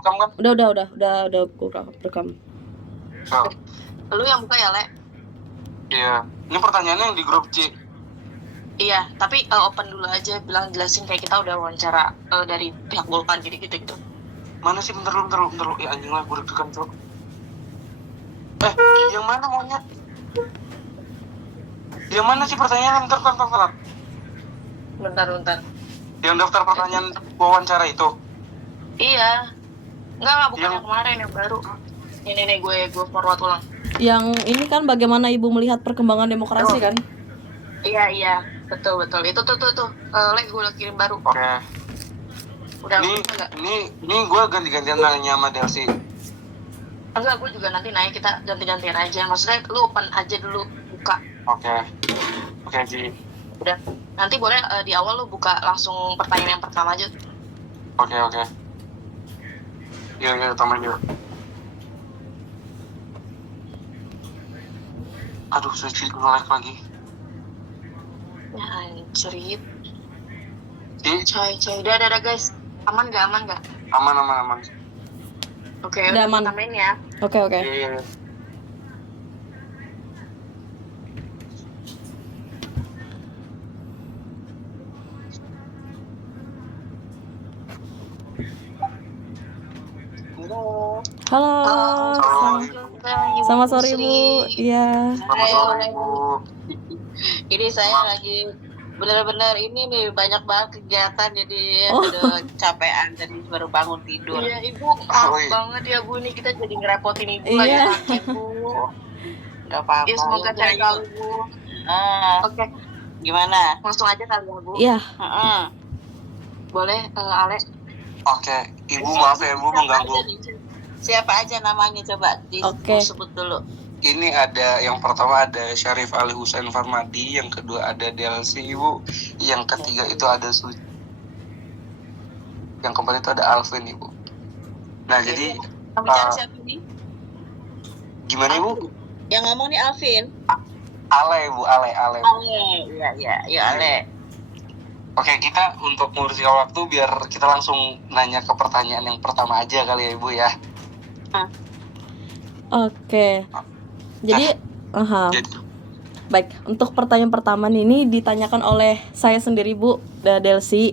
rekam kan? Udah gua rekam. Oh, Lu yang buka ya, Le? iya. Ini pertanyaannya yang di grup C. Iya, tapi open dulu aja, jelasin kayak kita udah wawancara dari pihak Golkar gitu. Mana sih, bentar lu. Ya anjing lah, gue deg-degan, Cok. Yang mana monyet? Yang mana sih pertanyaannya? Bentar. Bentar. Yang daftar pertanyaan wawancara itu? Iya. Enggak, bukan Yang- yang kemarin, yang baru. Ini gue forward ulang. Yang ini kan bagaimana Ibu melihat perkembangan demokrasi kan? Iya, betul. Itu tuh. Le, gue udah kirim baru. Oke. Udah enggak? Ini gue ganti-gantian nanya sama Delsi. Enggak, gue juga nanti nanya, kita ganti-gantian aja. Maksudnya lu open aja dulu, buka. Oke, Ji. Udah. Nanti boleh di awal lu buka langsung pertanyaan yang pertama aja. Oke. Iya, tambahin yuk. Aduh, switch nge-lag lagi. Ya, anjrit. Ji, Coy. Udah, guys. Aman gak? aman. Oke, Udah aman. Tambahin ya. Oke. Iya. Halo. Selamat sore Ibu. Iya. Selamat sore, Ibu. Ini saya lagi benar-benar ini nih, banyak banget kegiatan, jadi udah capean, jadi baru bangun tidur. Iya, Ibu, maaf banget ya Bu, ini kita jadi ngerepotin Ibu lagi sakit, Bu. Gak apa-apa. Ya, semoga saya tahu, Bu. Oke. Gimana? Langsung aja kali ya, Bu? Iya. Boleh, Ale? Oke, Ibu maaf ya, Ibu mengganggu. Siapa aja namanya, coba disebut dulu. Ini ada, yang pertama ada Syarif Ali Husain Farmadi, yang kedua ada Delsi, Ibu, yang ketiga itu ada Suci, yang keempat itu ada Alvin, Ibu. Nah, jadi Bicara siapa ini? gimana, Ibu? Yang ngomong nih Alvin. Ale, Ibu, Ale. Iya, Ale. Oke, kita untuk ngurusin waktu biar kita langsung nanya ke pertanyaan yang pertama aja kali ya, Ibu ya. Oke. Jadi, baik. Untuk pertanyaan pertama ini ditanyakan oleh saya sendiri, Bu, Delsi.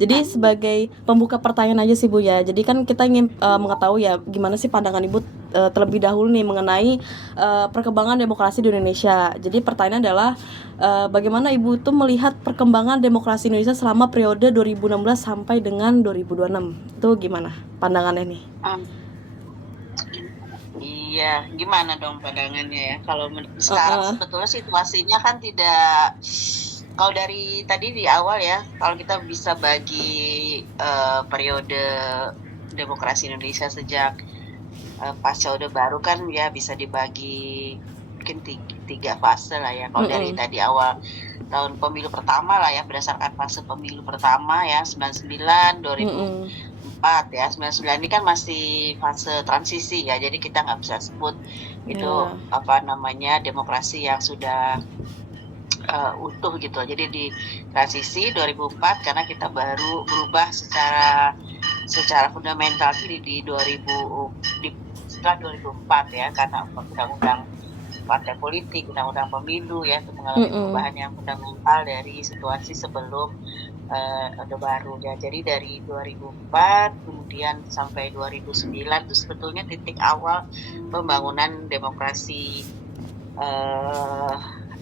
Jadi sebagai pembuka pertanyaan aja sih, Bu ya. Jadi kan kita ingin mengetahui ya gimana sih pandangan Ibu terlebih dahulu nih mengenai perkembangan demokrasi di Indonesia. Jadi pertanyaan adalah bagaimana Ibu tuh melihat perkembangan demokrasi Indonesia selama periode 2016 sampai dengan 2026. Itu gimana pandangannya nih? Iya, gimana dong pandangannya ya? Kalau sekarang sebetulnya situasinya kan tidak, kalau dari tadi di awal ya, kalau kita bisa bagi periode demokrasi Indonesia sejak pasca Orde Baru kan ya bisa dibagi mungkin tiga fase lah ya. Kalau dari tadi awal tahun pemilu pertama lah ya, berdasarkan fase pemilu pertama ya, 99, 2004 ya. 99 ini kan masih fase transisi ya, jadi kita nggak bisa sebut itu demokrasi yang sudah utuh gitu. Jadi di transisi 2004 karena kita baru berubah secara fundamental di 2000 setelah 2004 ya, karena undang-undang partai politik, undang-undang pemilu ya, itu mengalami perubahan yang fundamental dari situasi sebelum Orde Baru ya. Jadi dari 2004 kemudian sampai 2009 itu sebetulnya titik awal pembangunan demokrasi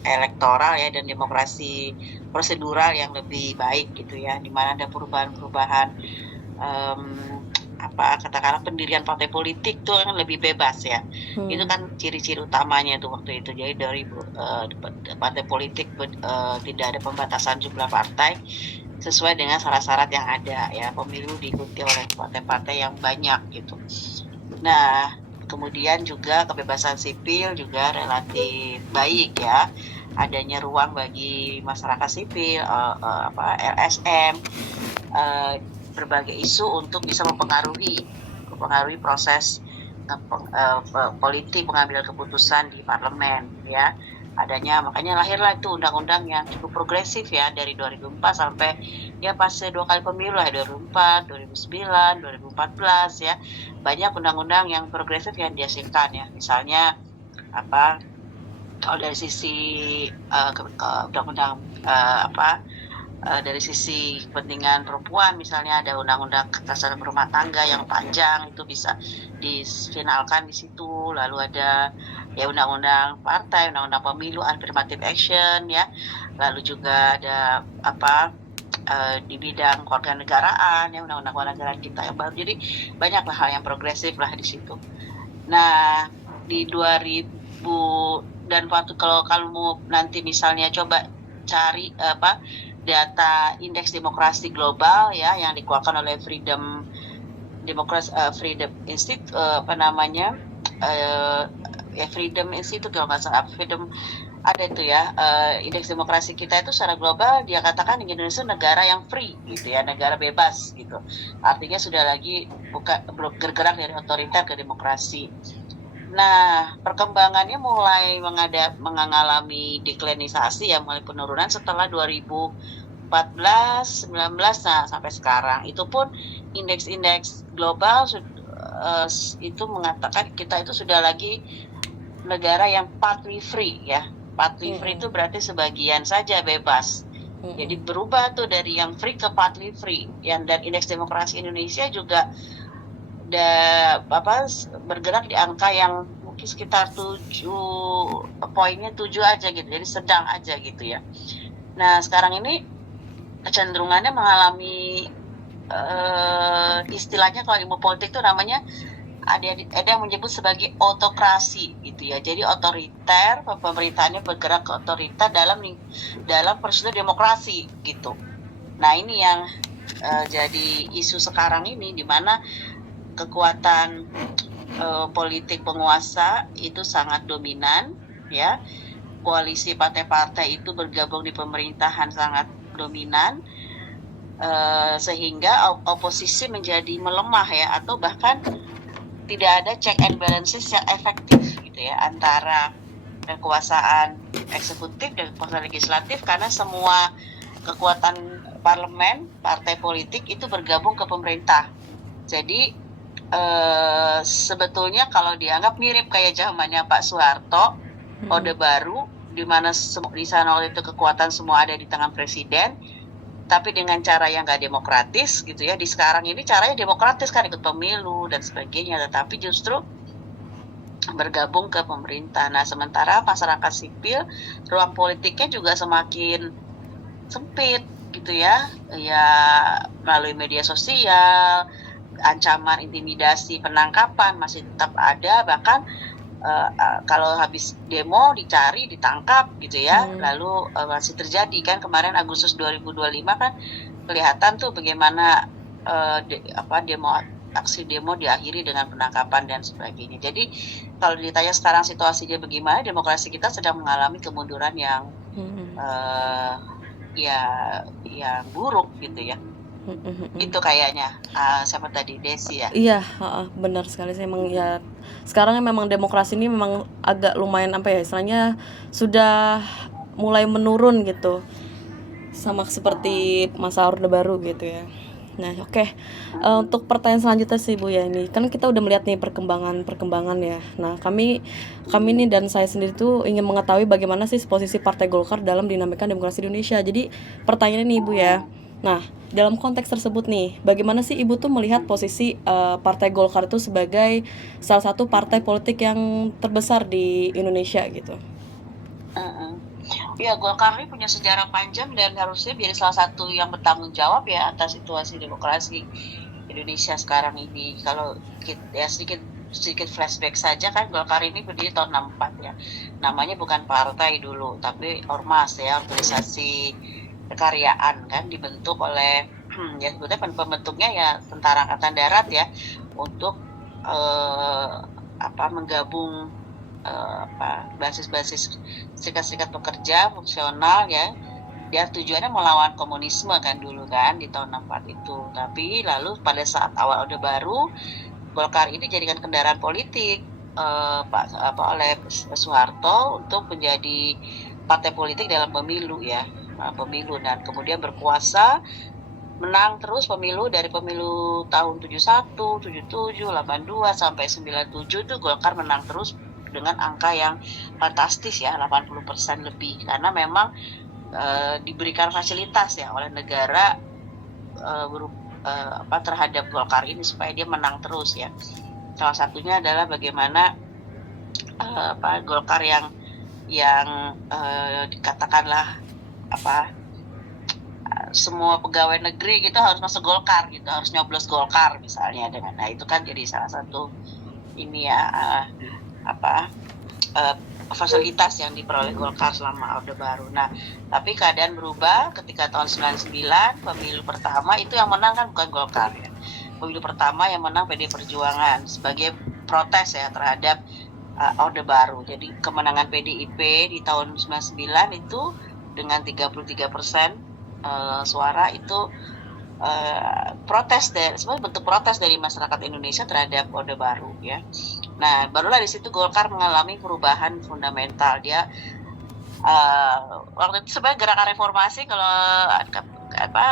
elektoral ya, dan demokrasi prosedural yang lebih baik gitu ya, di mana ada perubahan-perubahan katakanlah pendirian partai politik tuh kan lebih bebas ya. Itu kan ciri-ciri utamanya tuh waktu itu. Jadi dari partai politik tidak ada pembatasan jumlah partai sesuai dengan syarat-syarat yang ada ya. Pemilu diikuti oleh partai-partai yang banyak gitu. Nah, kemudian juga kebebasan sipil juga relatif baik ya. Adanya ruang bagi masyarakat sipil, LSM, berbagai isu untuk bisa mempengaruhi proses politik pengambilan keputusan di parlemen ya. makanya lahirlah itu undang-undang yang cukup progresif ya dari 2004 sampai ya pas 2 kali pemilu lah, 2004, 2009, 2014 ya. Banyak undang-undang yang progresif yang dihasilkan ya. Misalnya kalau dari sisi undang-undang dari sisi kepentingan perempuan, misalnya ada undang-undang kekerasan rumah tangga yang panjang, itu bisa difinalkan di situ. Lalu ada ya undang-undang partai, undang-undang pemilu, affirmative action ya. Lalu juga ada di bidang kewarganegaraan ya, undang-undang kewarganegaraan kita yang baru. Jadi banyaklah hal yang progresif lah di situ. Nah, di 2000 dan waktu kalau mau nanti misalnya coba cari data indeks demokrasi global ya yang dikeluarkan oleh Freedom Institute Freedom Institute kalau nggak salah, Freedom ada itu ya, indeks demokrasi kita itu secara global dia katakan Indonesia negara yang free gitu ya, negara bebas gitu, artinya sudah lagi belum bergerak dari otoriter ke demokrasi. Nah, perkembangannya mulai mengalami deklinisasi ya, mulai penurunan setelah 2014, 19, nah sampai sekarang. Itu pun indeks global itu mengatakan kita itu sudah lagi negara yang partly free ya. Partly free itu berarti sebagian saja bebas. Jadi berubah tuh dari yang free ke partly free. Dan indeks demokrasi Indonesia juga bergerak di angka yang mungkin sekitar 7 aja gitu, jadi sedang aja gitu ya. Nah sekarang ini kecenderungannya mengalami istilahnya kalau ilmu politik itu namanya ada yang menyebut sebagai autokrasi gitu ya. Jadi otoriter, pemerintahannya bergerak ke otoriter dalam prosedur demokrasi gitu. Nah ini yang jadi isu sekarang ini, di mana kekuatan politik penguasa itu sangat dominan ya, koalisi partai-partai itu bergabung di pemerintahan sangat dominan, sehingga oposisi menjadi melemah ya, atau bahkan tidak ada check and balances yang efektif gitu ya antara kekuasaan eksekutif dan kekuasaan legislatif, karena semua kekuatan parlemen, partai politik itu bergabung ke pemerintah. Jadi sebetulnya kalau dianggap mirip kayak zamannya Pak Soeharto, Orde Baru, di mana di sana waktu itu kekuatan semua ada di tangan presiden, tapi dengan cara yang nggak demokratis gitu ya. Di sekarang ini caranya demokratis kan, ikut pemilu dan sebagainya, tetapi justru bergabung ke pemerintah. Nah sementara masyarakat sipil, ruang politiknya juga semakin sempit gitu ya, melalui media sosial, ancaman, intimidasi, penangkapan masih tetap ada, bahkan kalau habis demo dicari, ditangkap gitu ya. Lalu masih terjadi kan, kemarin Agustus 2025 kan kelihatan tuh bagaimana aksi demo diakhiri dengan penangkapan dan sebagainya. Jadi kalau ditanya sekarang situasinya bagaimana, demokrasi kita sedang mengalami kemunduran yang yang buruk gitu ya. Itu kayaknya siapa tadi, Desi ya? Iya, benar sekali. Saya memang ya sekarang memang demokrasi ini memang agak lumayan istilahnya sudah mulai menurun gitu, sama seperti masa Orde Baru gitu ya. Nah oke. Untuk pertanyaan selanjutnya sih Bu ya, ini kan kita udah melihat nih perkembangan ya. Nah kami nih dan saya sendiri tuh ingin mengetahui bagaimana sih posisi Partai Golkar dalam dinamika demokrasi di Indonesia. Jadi pertanyaannya nih Bu ya, nah dalam konteks tersebut nih, bagaimana sih Ibu tuh melihat posisi Partai Golkar itu sebagai salah satu partai politik yang terbesar di Indonesia gitu? Ya, Golkar ini punya sejarah panjang dan harusnya menjadi salah satu yang bertanggung jawab ya atas situasi demokrasi Indonesia sekarang ini. Kalau ya sedikit flashback saja kan, Golkar ini berdiri tahun 64 ya. Namanya bukan partai dulu, tapi ormas ya, organisasi kekaryaan kan, dibentuk oleh ya sebetulnya pembentuknya ya Tentara Angkatan Darat ya, untuk menggabung basis-basis serikat-serikat pekerja fungsional ya. Dia tujuannya melawan komunisme kan dulu kan di tahun 64 itu. Tapi lalu pada saat awal Orde Baru, Golkar ini dijadikan kendaraan politik oleh Soeharto untuk menjadi partai politik dalam pemilu ya, pemilu, dan kemudian berkuasa, menang terus pemilu dari pemilu tahun 71, 77, 82 sampai 97 itu Golkar menang terus dengan angka yang fantastis ya, 80% lebih, karena memang diberikan fasilitas ya oleh negara terhadap Golkar ini supaya dia menang terus ya. Salah satunya adalah bagaimana Golkar yang dikatakanlah semua pegawai negeri gitu harus masuk Golkar gitu, harus nyoblos Golkar misalnya, dengan itu kan jadi salah satu ini ya fasilitas yang diperoleh Golkar selama Orde Baru. Nah, tapi keadaan berubah ketika tahun 99 pemilu pertama itu yang menang kan bukan Golkar ya. Pemilu pertama yang menang PD Perjuangan sebagai protes ya terhadap Orde Baru. Jadi kemenangan PDIP di tahun 99 itu dengan 33% suara itu sebenarnya bentuk protes dari masyarakat Indonesia terhadap Orde Baru ya. Nah, barulah di situ Golkar mengalami perubahan fundamental. Dia waktu itu sebenarnya gerakan reformasi, kalau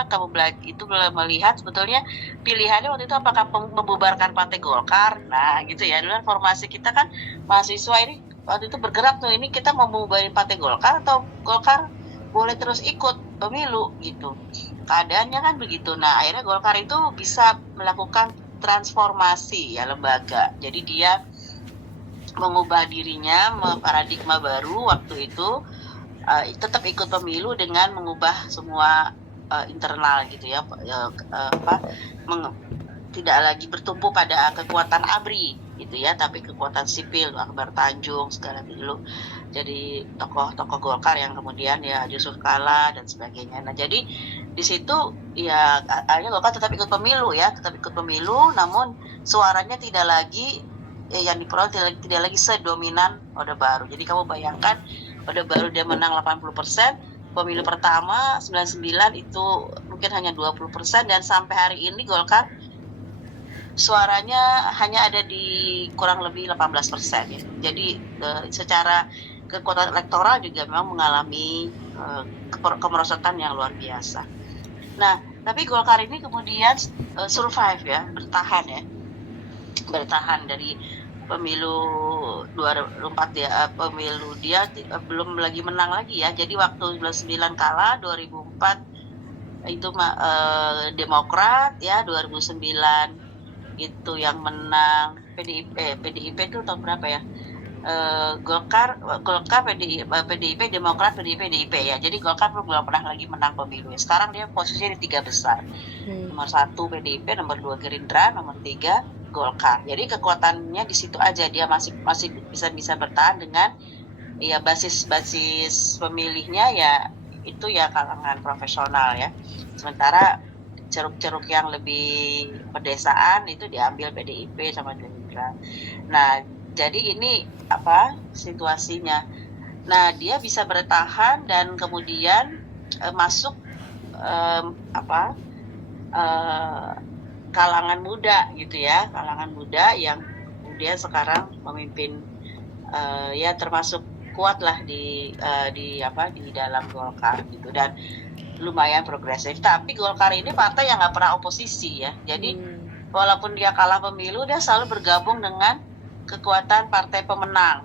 kamu belajar itu melihat sebetulnya pilihannya waktu itu apakah membubarkan partai Golkar. Nah, gitu ya. Dulu formasi kita kan mahasiswa ini waktu itu bergerak tuh, ini kita mau membubarin partai Golkar atau Golkar boleh terus ikut pemilu gitu. Keadaannya kan begitu. Nah, akhirnya Golkar itu bisa melakukan transformasi ya lembaga. Jadi dia mengubah dirinya, paradigma baru waktu itu, tetap ikut pemilu dengan mengubah semua internal gitu ya, tidak lagi bertumpu pada kekuatan ABRI gitu ya, tapi kekuatan sipil, Akbar Tanjung segala dulu jadi tokoh-tokoh Golkar yang kemudian ya Yusuf Kala dan sebagainya. Nah, jadi di situ ya akhirnya Golkar tetap ikut pemilu, namun suaranya tidak lagi yang diperoleh tidak lagi sedominan Orde Baru. Jadi kamu bayangkan Orde Baru dia menang 80%, pemilu pertama 99 itu mungkin hanya 20%, dan sampai hari ini Golkar suaranya hanya ada di kurang lebih 18% ya. Jadi secara kekuatan elektoral juga memang mengalami kemerosotan yang luar biasa. Nah, tapi Golkar ini kemudian survive ya, bertahan dari pemilu 2004 ya, pemilu dia belum lagi menang lagi ya. Jadi waktu 99 kalah, 2004 itu Demokrat ya, 2009 itu yang menang PDIP itu tahun berapa ya? Golkar, PDIP, Demokrat, PDIP ya. Jadi Golkar belum pernah lagi menang pemilu. Sekarang dia posisinya di 3 besar. Nomor 1 PDIP, nomor 2 Gerindra, nomor 3 Golkar. Jadi kekuatannya di situ aja, dia masih bisa bertahan dengan ya basis pemilihnya ya itu ya kalangan profesional ya. Sementara ceruk-ceruk yang lebih pedesaan itu diambil PDIP sama Gerindra. Nah, jadi ini situasinya. Nah, dia bisa bertahan dan kemudian masuk kalangan muda gitu ya, kalangan muda yang kemudian sekarang memimpin ya termasuk kuat lah di dalam Golkar gitu, dan lumayan progresif. Tapi Golkar ini partai yang nggak pernah oposisi ya, jadi walaupun dia kalah pemilu dia selalu bergabung dengan kekuatan partai pemenang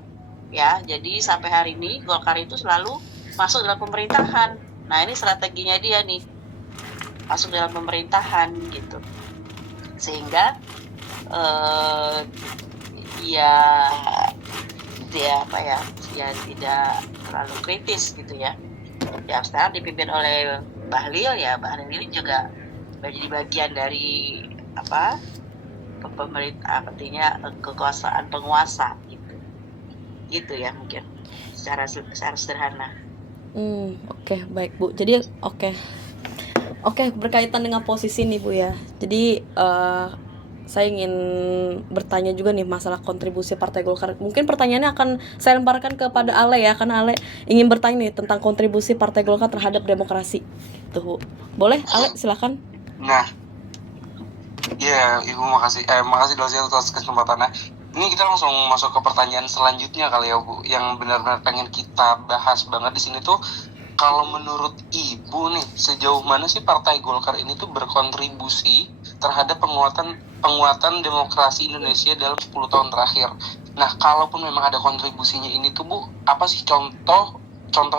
ya. Jadi sampai hari ini Golkar itu selalu masuk dalam pemerintahan. Nah, ini strateginya dia nih, masuk dalam pemerintahan gitu, sehingga dia tidak terlalu kritis gitu ya. Ya sekarang dipimpin oleh Bahlil ya, Bahlil ini juga menjadi bagian dari pemerintah, artinya kekuasaan penguasa gitu ya, mungkin secara sederhana. Oke, baik Bu. Jadi Oke, berkaitan dengan posisi nih Bu ya. Jadi saya ingin bertanya juga nih masalah kontribusi Partai Golkar. Mungkin pertanyaannya akan saya lemparkan kepada Ale ya, karena Ale ingin bertanya nih tentang kontribusi Partai Golkar terhadap demokrasi. Tuh, boleh Ale, silakan. Nah, ya Ibu makasih Dosia atas kesempatannya. Ini kita langsung masuk ke pertanyaan selanjutnya kali ya Bu, yang benar-benar pengen kita bahas banget di sini tuh. Kalau menurut Ibu nih, sejauh mana sih Partai Golkar ini tuh berkontribusi terhadap penguatan demokrasi Indonesia dalam 10 tahun terakhir? Nah, kalaupun memang ada kontribusinya ini tuh Bu, apa sih contoh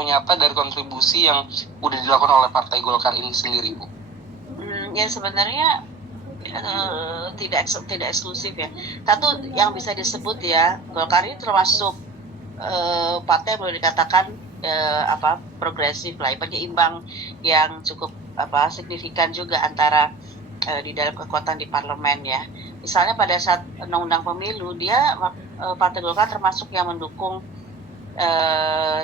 nyata dari kontribusi yang udah dilakukan oleh Partai Golkar ini sendiri Bu? Ya sebenarnya tidak eksklusif ya. Satu yang bisa disebut ya, Golkar ini termasuk partai yang boleh dikatakan progresif lah, penyeimbang yang cukup signifikan juga antara di dalam kekuatan di parlemen ya. Misalnya pada saat undang-undang pemilu, dia Partai Golkar termasuk yang mendukung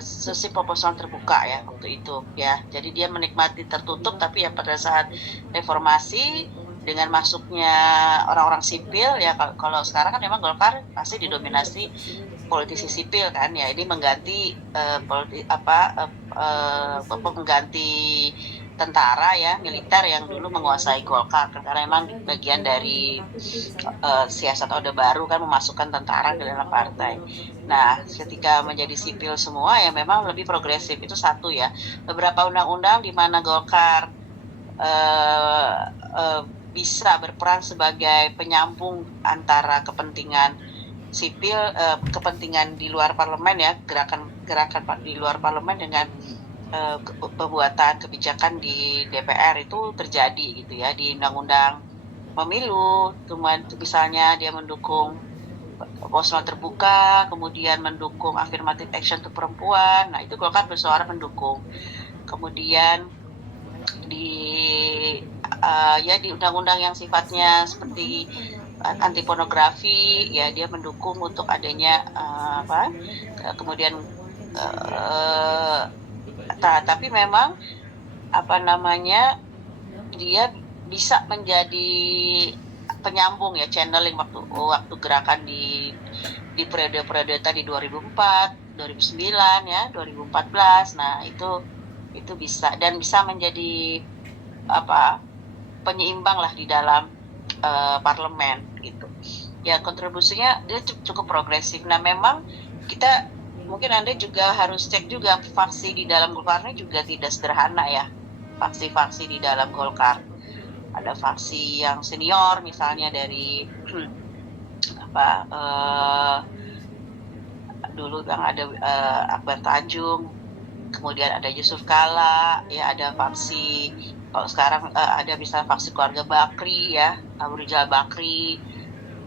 sistem proporsional terbuka ya waktu itu ya. Jadi dia menikmati tertutup, tapi ya pada saat reformasi dengan masuknya orang-orang sipil ya, kalau sekarang kan memang Golkar pasti didominasi politisi sipil kan ya, ini mengganti pengganti tentara ya, militer yang dulu menguasai Golkar karena memang bagian dari siasat Orde Baru kan memasukkan tentara ke dalam partai. Nah, ketika menjadi sipil semua ya memang lebih progresif, itu satu ya. Beberapa undang-undang di mana Golkar bisa berperan sebagai penyambung antara kepentingan sipil, kepentingan di luar parlemen ya, gerakan di luar parlemen dengan pembuatan kebijakan di DPR itu terjadi gitu ya. Di undang-undang pemilu, misalnya dia mendukung proporsional terbuka, kemudian mendukung affirmative action untuk perempuan. Nah, itu Golkar bersuara mendukung. Kemudian di undang-undang yang sifatnya seperti anti pornografi ya, dia mendukung untuk adanya kemudian tapi memang dia bisa menjadi penyambung ya, channeling waktu gerakan di periode-periode tadi 2004, 2009 ya, 2014. Nah, itu bisa dan bisa menjadi penyeimbang lah di dalam parlemen gitu. Ya, kontribusinya dia cukup progresif. Nah, memang kita mungkin Anda juga harus cek juga faksi di dalam Golkarnya juga tidak sederhana ya. Faksi-faksi di dalam Golkar. Ada faksi yang senior misalnya dari dulu yang ada Akbar Tanjung, kemudian ada Yusuf Kala, ya ada faksi, kalau sekarang ada misalnya faksi keluarga Bakri ya, Abu Rizal Bakri,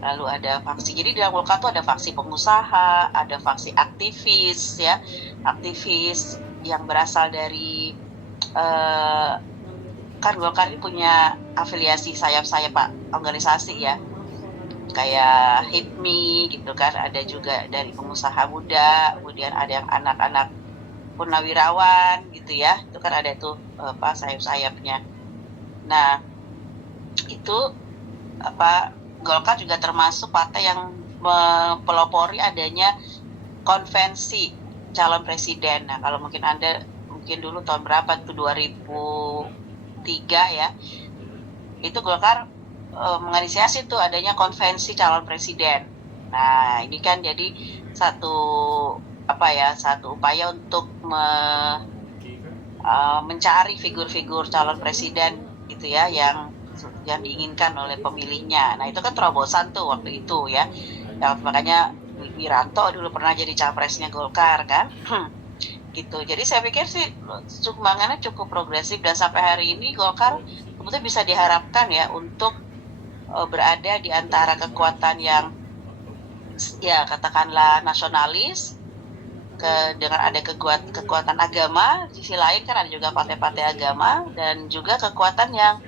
lalu ada faksi, jadi di dalam Golkar tuh ada faksi pengusaha, ada faksi aktivis ya, aktivis yang berasal dari kan Golkar ini punya afiliasi sayap-sayap organisasi ya, kayak HIPMI gitu kan, ada juga dari pengusaha muda, kemudian ada yang anak-anak purnawirawan gitu ya, itu kan ada tuh sayap-sayapnya. Nah, itu Golkar juga termasuk partai yang mempelopori adanya konvensi calon presiden. Nah, kalau mungkin Anda dulu tahun berapa tuh, 2003 ya, itu Golkar menginisiasi tuh adanya konvensi calon presiden. Nah, ini kan jadi satu upaya untuk mencari figur-figur calon presiden gitu ya, yang diinginkan oleh pemilihnya. Nah, itu kan terobosan tuh waktu itu ya. Makanya Wiranto dulu pernah jadi capresnya Golkar kan. Gitu. Jadi saya pikir sih sumbangannya cukup progresif, dan sampai hari ini Golkar sebetulnya bisa diharapkan ya untuk berada di antara kekuatan yang ya katakanlah nasionalis, dengan ada kekuatan agama, di sisi lain kan ada juga partai-partai agama, dan juga kekuatan yang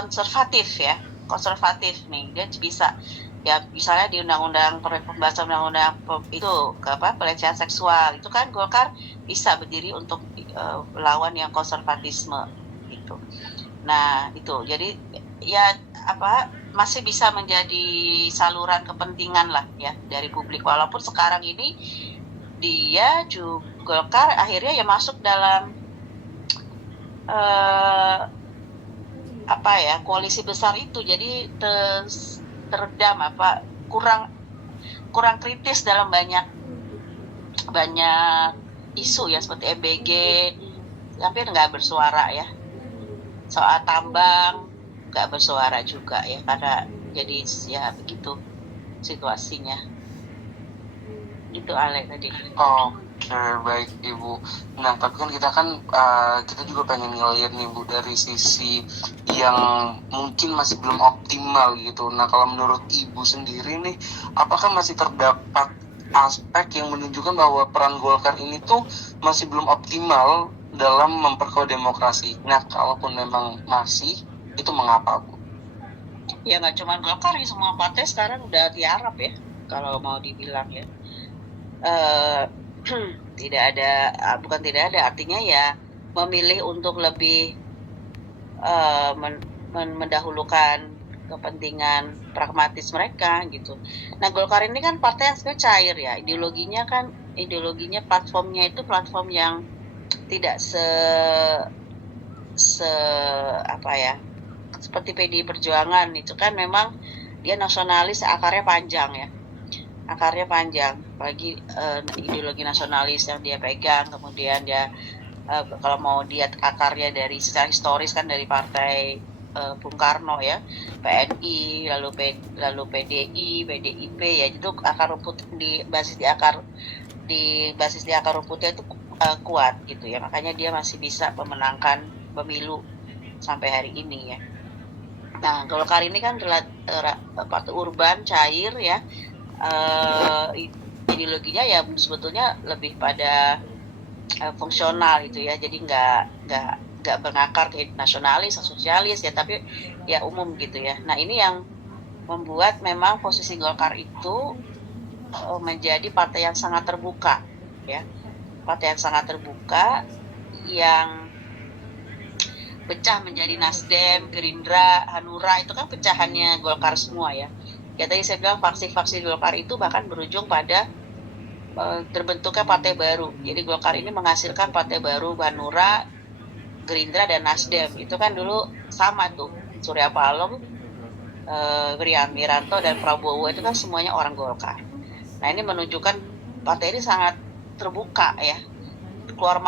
konservatif nih, dia bisa ya, misalnya di pembahasan undang-undang itu pelecehan seksual, itu kan Golkar bisa berdiri untuk melawan yang konservatisme gitu. Nah, itu jadi ya masih bisa menjadi saluran kepentingan lah ya dari publik, walaupun sekarang ini dia juga Golkar akhirnya ya masuk dalam koalisi besar itu, jadi teredam kurang kritis dalam banyak isu ya, seperti EBG hampir nggak bersuara ya, soal tambang nggak bersuara juga ya, karena jadi ya begitu situasinya. Itu Ale tadi. Oke, baik Ibu. Nah, tapi kan kita juga pengen ngeliat nih Bu dari sisi yang mungkin masih belum optimal gitu. Nah, kalau menurut Ibu sendiri nih, apakah masih terdapat aspek yang menunjukkan bahwa peran Golkar ini tuh masih belum optimal dalam memperkuat demokrasi? Nah, kalaupun memang masih, itu mengapa Bu? Ya nggak cuma Golkar, semua partai sekarang udah tiarap ya, kalau mau dibilang ya. Bukan tidak ada, artinya ya memilih untuk lebih mendahulukan kepentingan pragmatis mereka gitu. Nah, Golkar ini kan partai yang sebenarnya cair ya, ideologinya platformnya itu platform yang tidak seperti PDI Perjuangan. Itu kan memang dia nasionalis, akarnya panjang, bagi ideologi nasionalis yang dia pegang. Kemudian dia kalau mau lihat akarnya dari secara historis kan dari partai Bung Karno ya, PNI, lalu PDI, PDIP ya, itu akar rumput di basis di akar rumputnya itu kuat gitu ya, makanya dia masih bisa memenangkan pemilu sampai hari ini ya. Nah, Golkar ini kan partai urban, cair ya, ideologinya ya sebetulnya lebih pada fungsional gitu ya, jadi nggak berakar ke nasionalis, sosialis ya, tapi ya umum gitu ya. Nah, ini yang membuat memang posisi Golkar itu menjadi partai yang sangat terbuka ya, yang pecah menjadi Nasdem, Gerindra, Hanura, itu kan pecahannya Golkar semua ya. Ya tadi saya bilang faksi-faksi Golkar itu bahkan berujung pada terbentuknya partai baru. Jadi Golkar ini menghasilkan partai baru, Hanura, Gerindra, dan Nasdem. Itu kan dulu sama tuh, Surya Paloh, Wiranto, dan Prabowo itu kan semuanya orang Golkar. Nah, ini menunjukkan partai ini sangat terbuka ya, keluar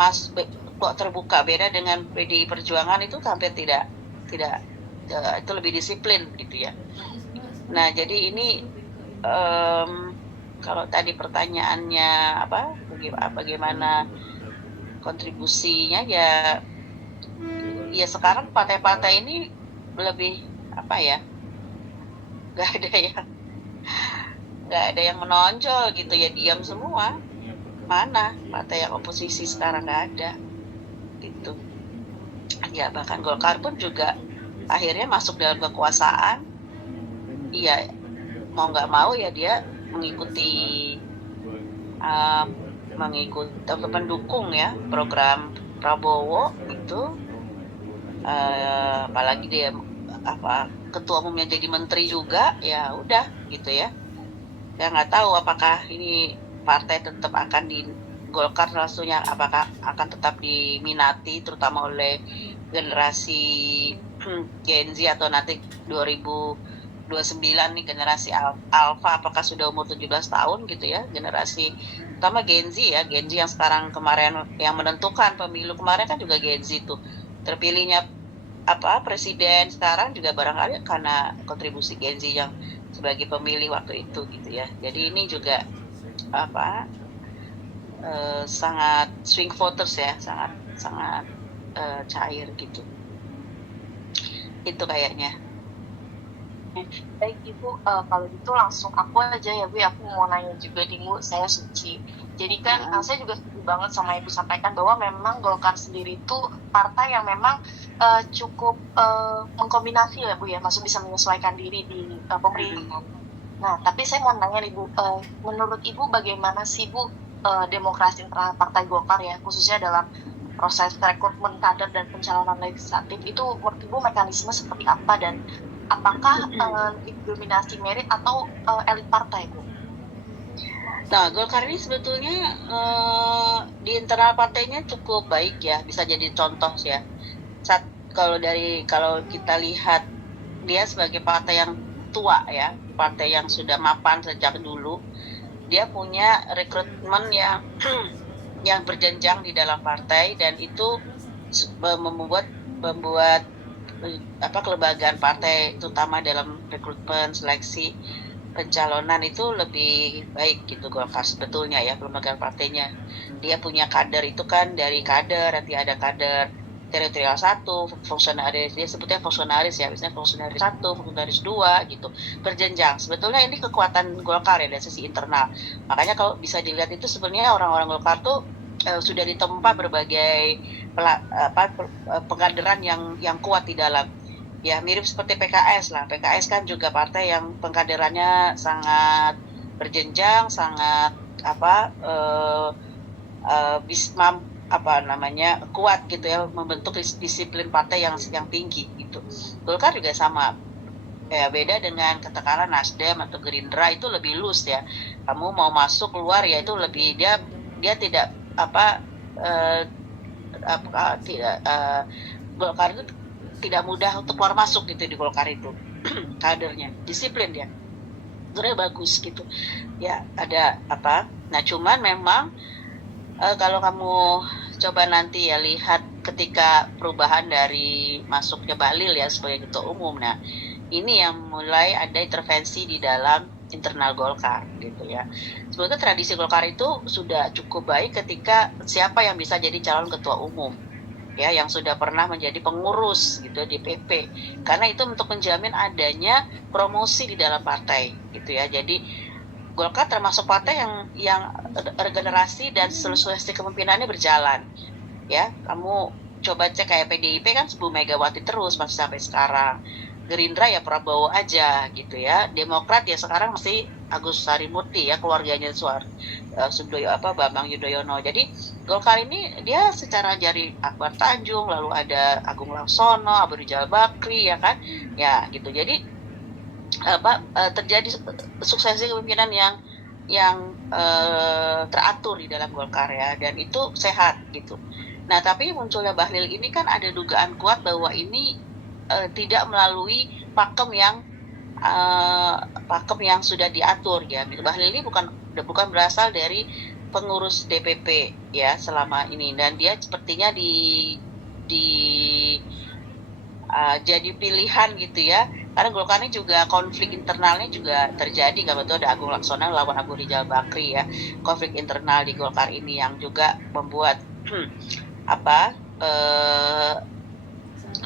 terbuka, beda dengan PDI Perjuangan itu hampir tidak itu lebih disiplin gitu ya. Nah, jadi ini kalau tadi pertanyaannya bagaimana kontribusinya ya sekarang partai-partai ini lebih nggak ada yang menonjol gitu ya, diam semua. Mana partai yang oposisi sekarang nggak ada gitu ya. Bahkan Golkar pun juga akhirnya masuk dalam kekuasaan, iya mau nggak mau ya dia mengikuti pendukung ya program Prabowo itu, apalagi dia ketua umumnya jadi menteri juga, ya udah gitu ya. Ya nggak tahu apakah ini partai tetap akan Golkar langsungnya apakah akan tetap diminati terutama oleh generasi Gen Z atau nanti 2029 nih generasi Alpha, apakah sudah umur 17 tahun gitu ya, generasi terutama Gen Z yang sekarang kemarin yang menentukan pemilu kemarin kan juga Gen Z tuh, terpilihnya presiden sekarang juga barangkali karena kontribusi Gen Z yang sebagai pemilih waktu itu gitu ya. Jadi ini juga sangat swing voters ya, sangat cair gitu. Itu kayaknya. Baik Ibu, kalau gitu langsung aku aja ya Bu, aku mau nanya juga nih Bu, saya Suci. Jadi kan saya juga setuju banget sama Ibu sampaikan bahwa memang Golkar sendiri itu partai yang memang cukup mengkombinasi ya Bu ya, maksud bisa menyesuaikan diri di pemerintah. Nah, tapi saya mau nanya nih Bu, menurut Ibu bagaimana sih Bu demokrasi internal partai Golkar ya, khususnya dalam proses rekrutmen kader dan pencalonan legislatif itu menurut Ibu mekanisme seperti apa, dan apakah dominasi merit atau elit partai Bu? Nah, Golkar ini sebetulnya di internal partainya cukup baik ya, bisa jadi contoh ya. Kalau kita lihat dia sebagai partai yang tua ya, partai yang sudah mapan sejak dulu. Dia punya rekrutmen yang yang berjenjang di dalam partai, dan itu membuat kelembagaan partai terutama dalam rekrutmen, seleksi, pencalonan itu lebih baik gitu Golkar sebetulnya ya, kelembagaan partainya. Dia punya kader itu kan dari kader, nanti ada kader teritorial 1, fungsionaris, dia sebutnya fungsionaris ya, biasanya fungsionaris 1, fungsionaris 2 gitu, berjenjang. Sebetulnya ini kekuatan Golkar ya dari sisi internal. Makanya kalau bisa dilihat itu sebenarnya orang-orang Golkar tuh sudah ditempa berbagai pengkaderan yang kuat di dalam. Ya mirip seperti PKS lah. PKS kan juga partai yang pengkaderannya sangat berjenjang, sangat kuat gitu ya, membentuk disiplin partai yang tinggi gitu. Golkar juga sama. Ya, beda dengan katakanlah Nasdem atau Gerindra, itu lebih loose ya. Kamu mau masuk keluar ya itu lebih, dia tidak Golkar itu tidak mudah untuk keluar masuk gitu di Golkar itu. Kadernya disiplin dia. Sebenarnya bagus gitu. Ya, ada Nah, cuman memang kalau kamu coba nanti ya lihat ketika perubahan dari masuknya Bahlil ya sebagai ketua umum, nah ini yang mulai ada intervensi di dalam internal Golkar gitu ya. Sebetulnya tradisi Golkar itu sudah cukup baik ketika siapa yang bisa jadi calon ketua umum ya, yang sudah pernah menjadi pengurus gitu di PP, karena itu untuk menjamin adanya promosi di dalam partai gitu ya. Jadi Golkar termasuk partai yang regenerasi dan suksesi kepemimpinannya berjalan. Ya, kamu coba cek kayak PDIP kan 10 Megawati terus masih sampai sekarang. Gerindra ya Prabowo aja gitu ya. Demokrat ya sekarang masih Agus Harimurti ya, keluarganya Bambang Yudhoyono. Jadi Golkar ini dia secara dari Akbar Tanjung, lalu ada Agung Laksono, Abu Rizal Bakri ya kan. Ya gitu. Jadi terjadi suksesi kepemimpinan yang teratur di dalam Golkar ya, dan itu sehat gitu. Nah, tapi munculnya Bahlil ini kan ada dugaan kuat bahwa ini tidak melalui pakem yang sudah diatur ya. Bahlil ini bukan berasal dari pengurus DPP ya selama ini, dan dia sepertinya jadi pilihan gitu ya. Karena Golkar ini juga konflik internalnya juga terjadi, kalau itu ada Agung Laksono lawan Abu Rizal Bakri ya, konflik internal di Golkar ini yang juga membuat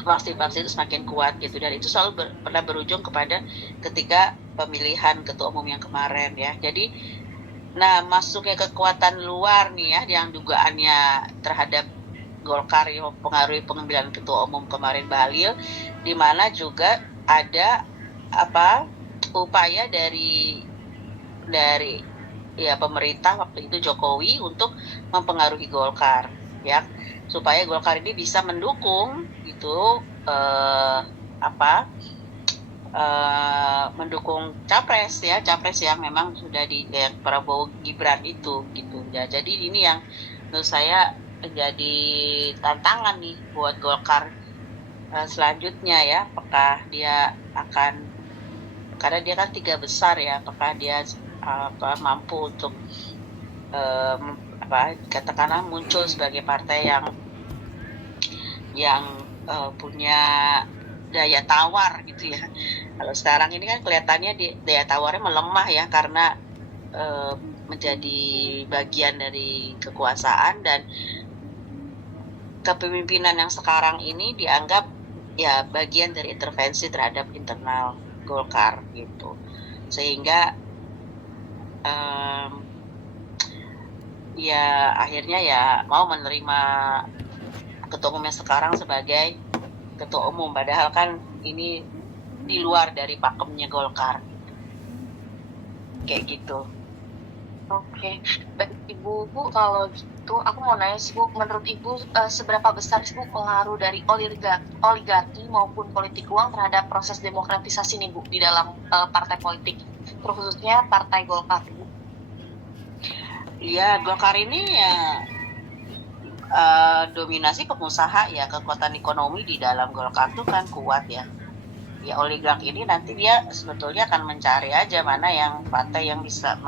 faksi-faksi itu semakin kuat gitu, dan itu selalu pernah berujung kepada ketika pemilihan ketua umum yang kemarin ya. Jadi nah masuknya kekuatan luar nih ya, yang dugaannya terhadap Golkar yang mempengaruhi pengambilan ketua umum kemarin Bahlil, di mana juga ada upaya dari ya pemerintah waktu itu Jokowi untuk mempengaruhi Golkar ya, supaya Golkar ini bisa mendukung gitu mendukung capres yang memang sudah yang Prabowo Gibran itu gitu ya. Jadi ini yang menurut saya menjadi tantangan nih buat Golkar selanjutnya ya, apakah dia akan, karena dia kan 3 besar ya, apakah dia mampu untuk katakanlah muncul sebagai partai yang punya daya tawar gitu ya. Kalau sekarang ini kan kelihatannya daya tawarnya melemah ya, karena menjadi bagian dari kekuasaan, dan kepemimpinan yang sekarang ini dianggap ya bagian dari intervensi terhadap internal Golkar gitu, sehingga ya akhirnya ya mau menerima ketua umumnya sekarang sebagai ketua umum, padahal kan ini di luar dari pakemnya Golkar kayak gitu. Oke, baik Ibu, kalau gitu aku mau nanya sih Bu, menurut Ibu seberapa besar sih Bu pengaruh dari oligarki maupun politik uang terhadap proses demokratisasi nih Bu di dalam partai politik, khususnya partai Golkar Bu? Iya, Golkar ini ya dominasi pengusaha ya, kekuatan ekonomi di dalam Golkar itu kan kuat ya. ya oligark ini nanti dia sebetulnya akan mencari aja mana yang partai yang bisa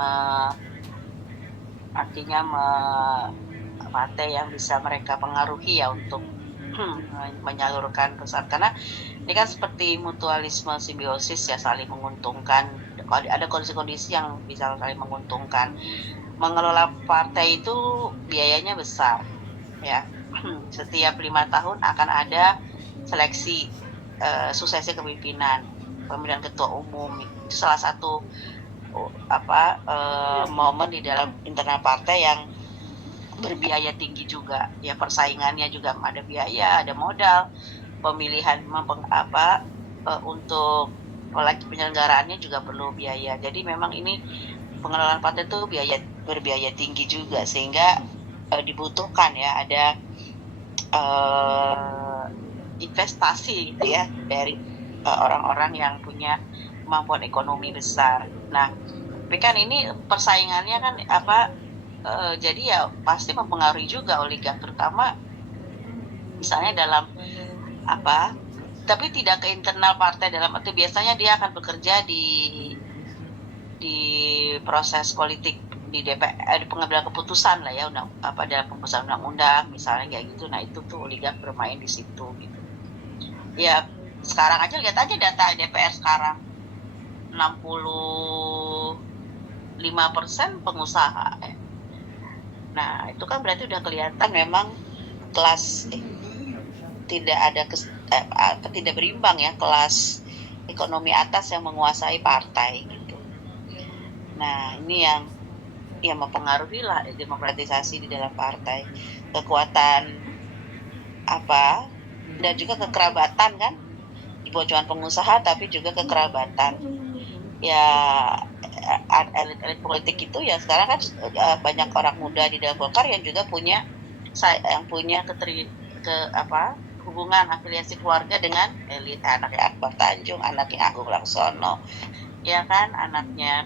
partai yang bisa mereka pengaruhi ya untuk menyalurkan pesan, karena ini kan seperti mutualisme simbiosis ya, saling menguntungkan. Kalau ada kondisi-kondisi yang bisa saling menguntungkan, mengelola partai itu biayanya besar ya. Setiap 5 tahun akan ada seleksi suksesi kepemimpinan, pemilihan ketua umum. Itu salah satu momen di dalam internal partai yang berbiaya tinggi juga ya, persaingannya juga ada biaya, ada modal, pemilihan untuk penyelenggaraannya juga perlu biaya. Jadi memang ini pengelolaan partai itu berbiaya tinggi juga, sehingga dibutuhkan ya ada investasi gitu ya dari orang-orang yang punya kemampuan ekonomi besar. Nah, tapi kan ini persaingannya kan jadi ya pasti mempengaruhi juga oligark, terutama misalnya dalam tapi tidak ke internal partai, dalam arti biasanya dia akan bekerja di proses politik di DPR, di pengambilan keputusan lah ya, dalam pembuatan undang-undang misalnya kayak gitu. Nah itu tuh oligark bermain di situ gitu. Ya sekarang aja lihat aja data DPR sekarang, 65% pengusaha. Nah itu kan berarti udah kelihatan memang kelas tidak berimbang ya, kelas ekonomi atas yang menguasai partai gitu. Nah ini yang mempengaruhi lah demokratisasi di dalam partai, kekuatan dan juga kekerabatan kan, bukan cuma pengusaha tapi juga kekerabatan ya. Elit-elit politik itu ya sekarang kan banyak orang muda di dalam Golkar yang juga punya hubungan afiliasi keluarga dengan elit, anaknya Akbar Tanjung, anaknya Agung Laksono, ya kan, anaknya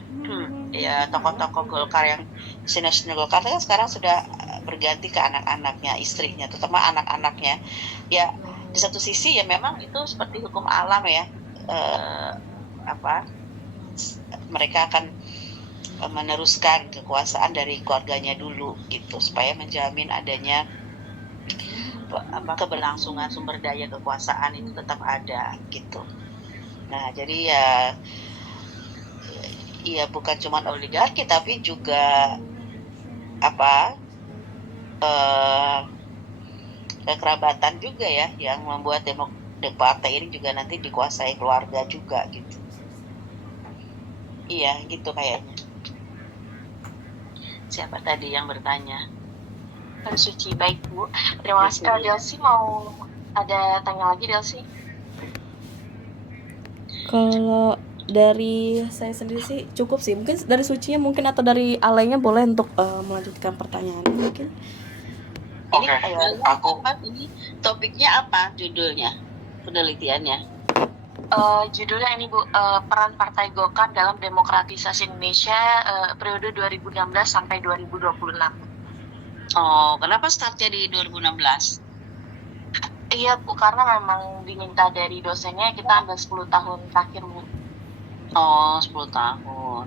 ya tokoh-tokoh Golkar yang senior Golkar kan sekarang sudah berganti ke anak-anaknya, istrinya, terutama anak-anaknya. Ya di satu sisi ya memang itu seperti hukum alam ya, mereka akan meneruskan kekuasaan dari keluarganya dulu gitu, supaya menjamin adanya keberlangsungan sumber daya kekuasaan itu tetap ada gitu. Nah jadi ya bukan cuma oligarki tapi juga kekerabatan juga ya, yang membuat partai ini juga nanti dikuasai keluarga juga gitu. Iya gitu kayaknya. Siapa tadi yang bertanya? Suci, baik Bu. Terima kasih. Delsi mau ada tanya lagi, Delsi? Kalau dari saya sendiri sih cukup sih. Mungkin dari Sucinya mungkin atau dari Alenya boleh untuk melanjutkan pertanyaan mungkin. Oke, ini topiknya apa, judulnya, penelitiannya? Judulnya ini Bu, peran Partai Golkar dalam demokratisasi Indonesia periode 2016 sampai 2026. Oh, kenapa startnya di 2016? Iya Bu, karena memang diminta dari dosennya kita ambil 10 tahun terakhir Bu. Oh, 10 tahun.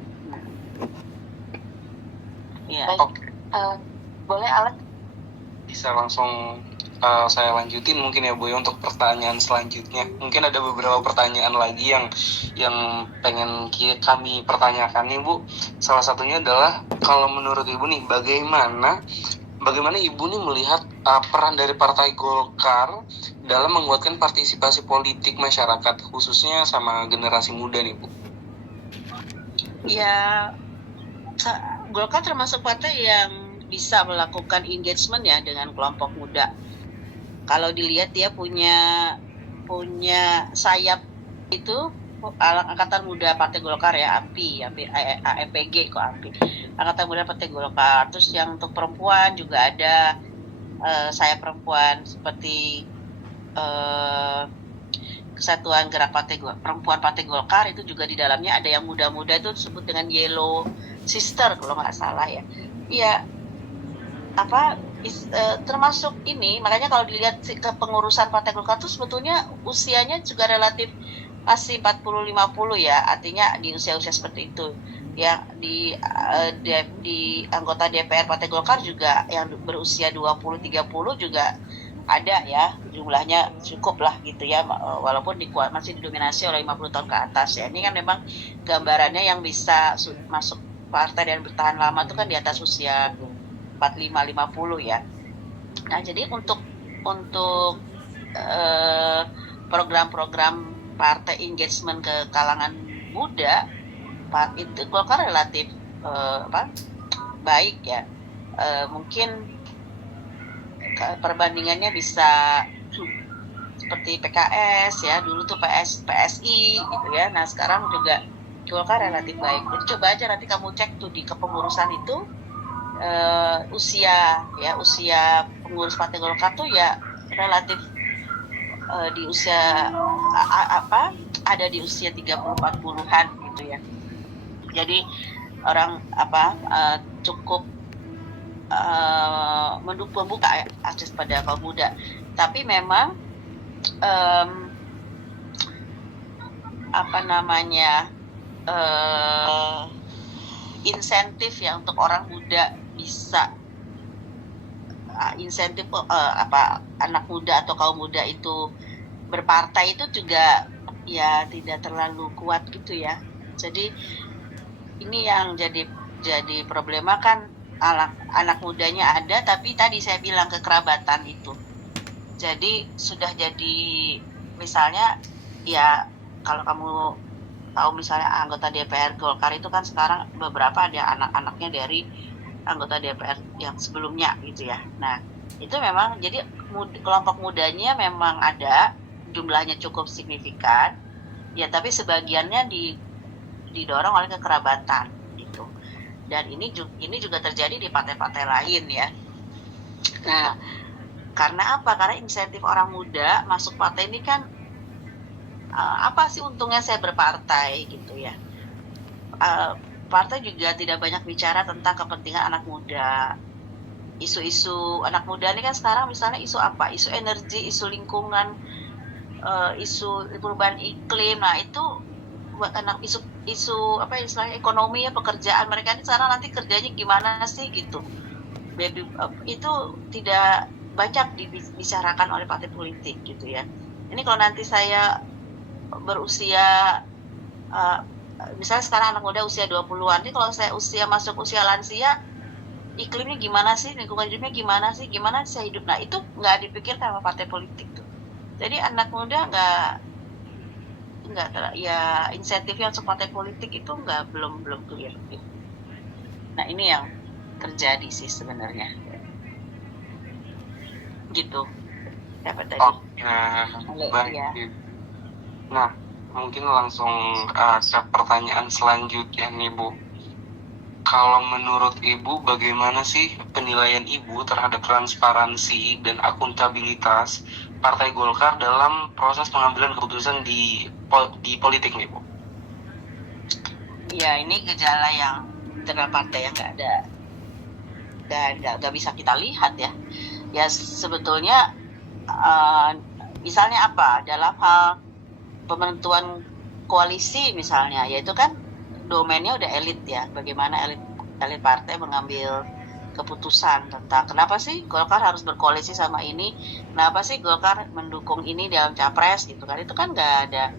Iya. Oke. Boleh Alex? Bisa langsung saya lanjutin mungkin ya Bu ya, untuk pertanyaan selanjutnya. Mungkin ada beberapa pertanyaan lagi yang pengen kami pertanyakan nih Bu. Salah satunya adalah kalau menurut Ibu nih, bagaimana Ibu nih melihat peran dari Partai Golkar dalam menguatkan partisipasi politik masyarakat, khususnya sama generasi muda nih Bu? Ya, Golkar termasuk partai yang bisa melakukan engagement ya dengan kelompok muda. Kalau dilihat dia punya sayap itu Angkatan Muda Partai Golkar ya, AMPG kok AMPI. Angkatan Muda Partai Golkar. Terus yang untuk perempuan juga ada sayap perempuan seperti Kesatuan Gerak Perempuan Partai Golkar, itu juga di dalamnya ada yang muda-muda itu disebut dengan Yellow Sister kalau nggak salah ya. Iya, termasuk ini, makanya kalau dilihat ke pengurusan Partai Golkar itu sebetulnya usianya juga relatif masih 40-50 ya, artinya di usia-usia seperti itu. Ya di anggota DPR Partai Golkar juga yang berusia 20-30 juga ada ya, jumlahnya cukup lah gitu ya, walaupun masih didominasi oleh 50 tahun ke atas ya. Ini kan memang gambarannya yang bisa masuk partai dan bertahan lama itu kan di atas usia 45-50 ya. Nah, jadi untuk program-program partai engagement ke kalangan muda, itu Golkar relatif baik ya. Mungkin perbandingannya bisa seperti PKS ya, dulu tuh PSI gitu ya. Nah, sekarang juga Golkar relatif baik. Jadi coba aja nanti kamu cek tuh di kepengurusan itu, usia pengurus Partai Golkar tuh ya relatif di usia ada di usia 30-40-an gitu ya. Jadi orang cukup membuka akses pada kaum muda. Tapi memang insentif ya untuk orang muda bisa insentif anak muda atau kaum muda itu berpartai itu juga ya tidak terlalu kuat gitu ya. Jadi ini yang jadi problema kan, anak mudanya ada tapi tadi saya bilang kekerabatan itu. Jadi sudah jadi, misalnya ya kalau kamu tahu misalnya anggota DPR Golkar itu kan sekarang beberapa ada anak-anaknya dari anggota DPR yang sebelumnya gitu ya. Nah, itu memang jadi kelompok mudanya memang ada, jumlahnya cukup signifikan ya, tapi sebagiannya didorong oleh kekerabatan gitu. Dan ini juga terjadi di partai-partai lain ya. Nah, karena apa? Karena insentif orang muda masuk partai ini kan, apa sih untungnya saya berpartai gitu ya. Partai juga tidak banyak bicara tentang kepentingan anak muda. Isu-isu anak muda ini kan sekarang misalnya isu apa? Isu energi, isu lingkungan, isu perubahan iklim. Nah, itu buat anak isu apa istilahnya ekonomi ya, pekerjaan mereka ini sekarang nanti kerjanya gimana sih gitu. Itu tidak banyak dibicarakan oleh partai politik gitu ya. Ini kalau nanti saya berusia misalnya sekarang anak muda usia 20-an, ini kalau saya masuk usia lansia, iklimnya gimana sih, lingkungan hidupnya gimana sih, gimana saya hidup. Nah, itu nggak dipikirkan sama partai politik tuh. Jadi anak muda ya insentifnya untuk partai politik itu belum clear gitu. Nah, ini yang terjadi sih sebenarnya gitu. Dapat tadi. Baik. Ya. Nah, mungkin langsung ke pertanyaan selanjutnya nih Bu. Kalau menurut Ibu, bagaimana sih penilaian Ibu terhadap transparansi dan akuntabilitas Partai Golkar dalam proses pengambilan keputusan di politik nih Bu? Ya, ini gejala yang internal partai yang nggak ada dan nggak bisa kita lihat ya. Ya sebetulnya misalnya apa dalam hal penentuan koalisi misalnya, yaitu kan domainnya udah elit ya, bagaimana elit partai mengambil keputusan tentang kenapa sih Golkar harus berkoalisi sama ini, kenapa sih Golkar mendukung ini dalam capres gitu kan. Itu kan nggak ada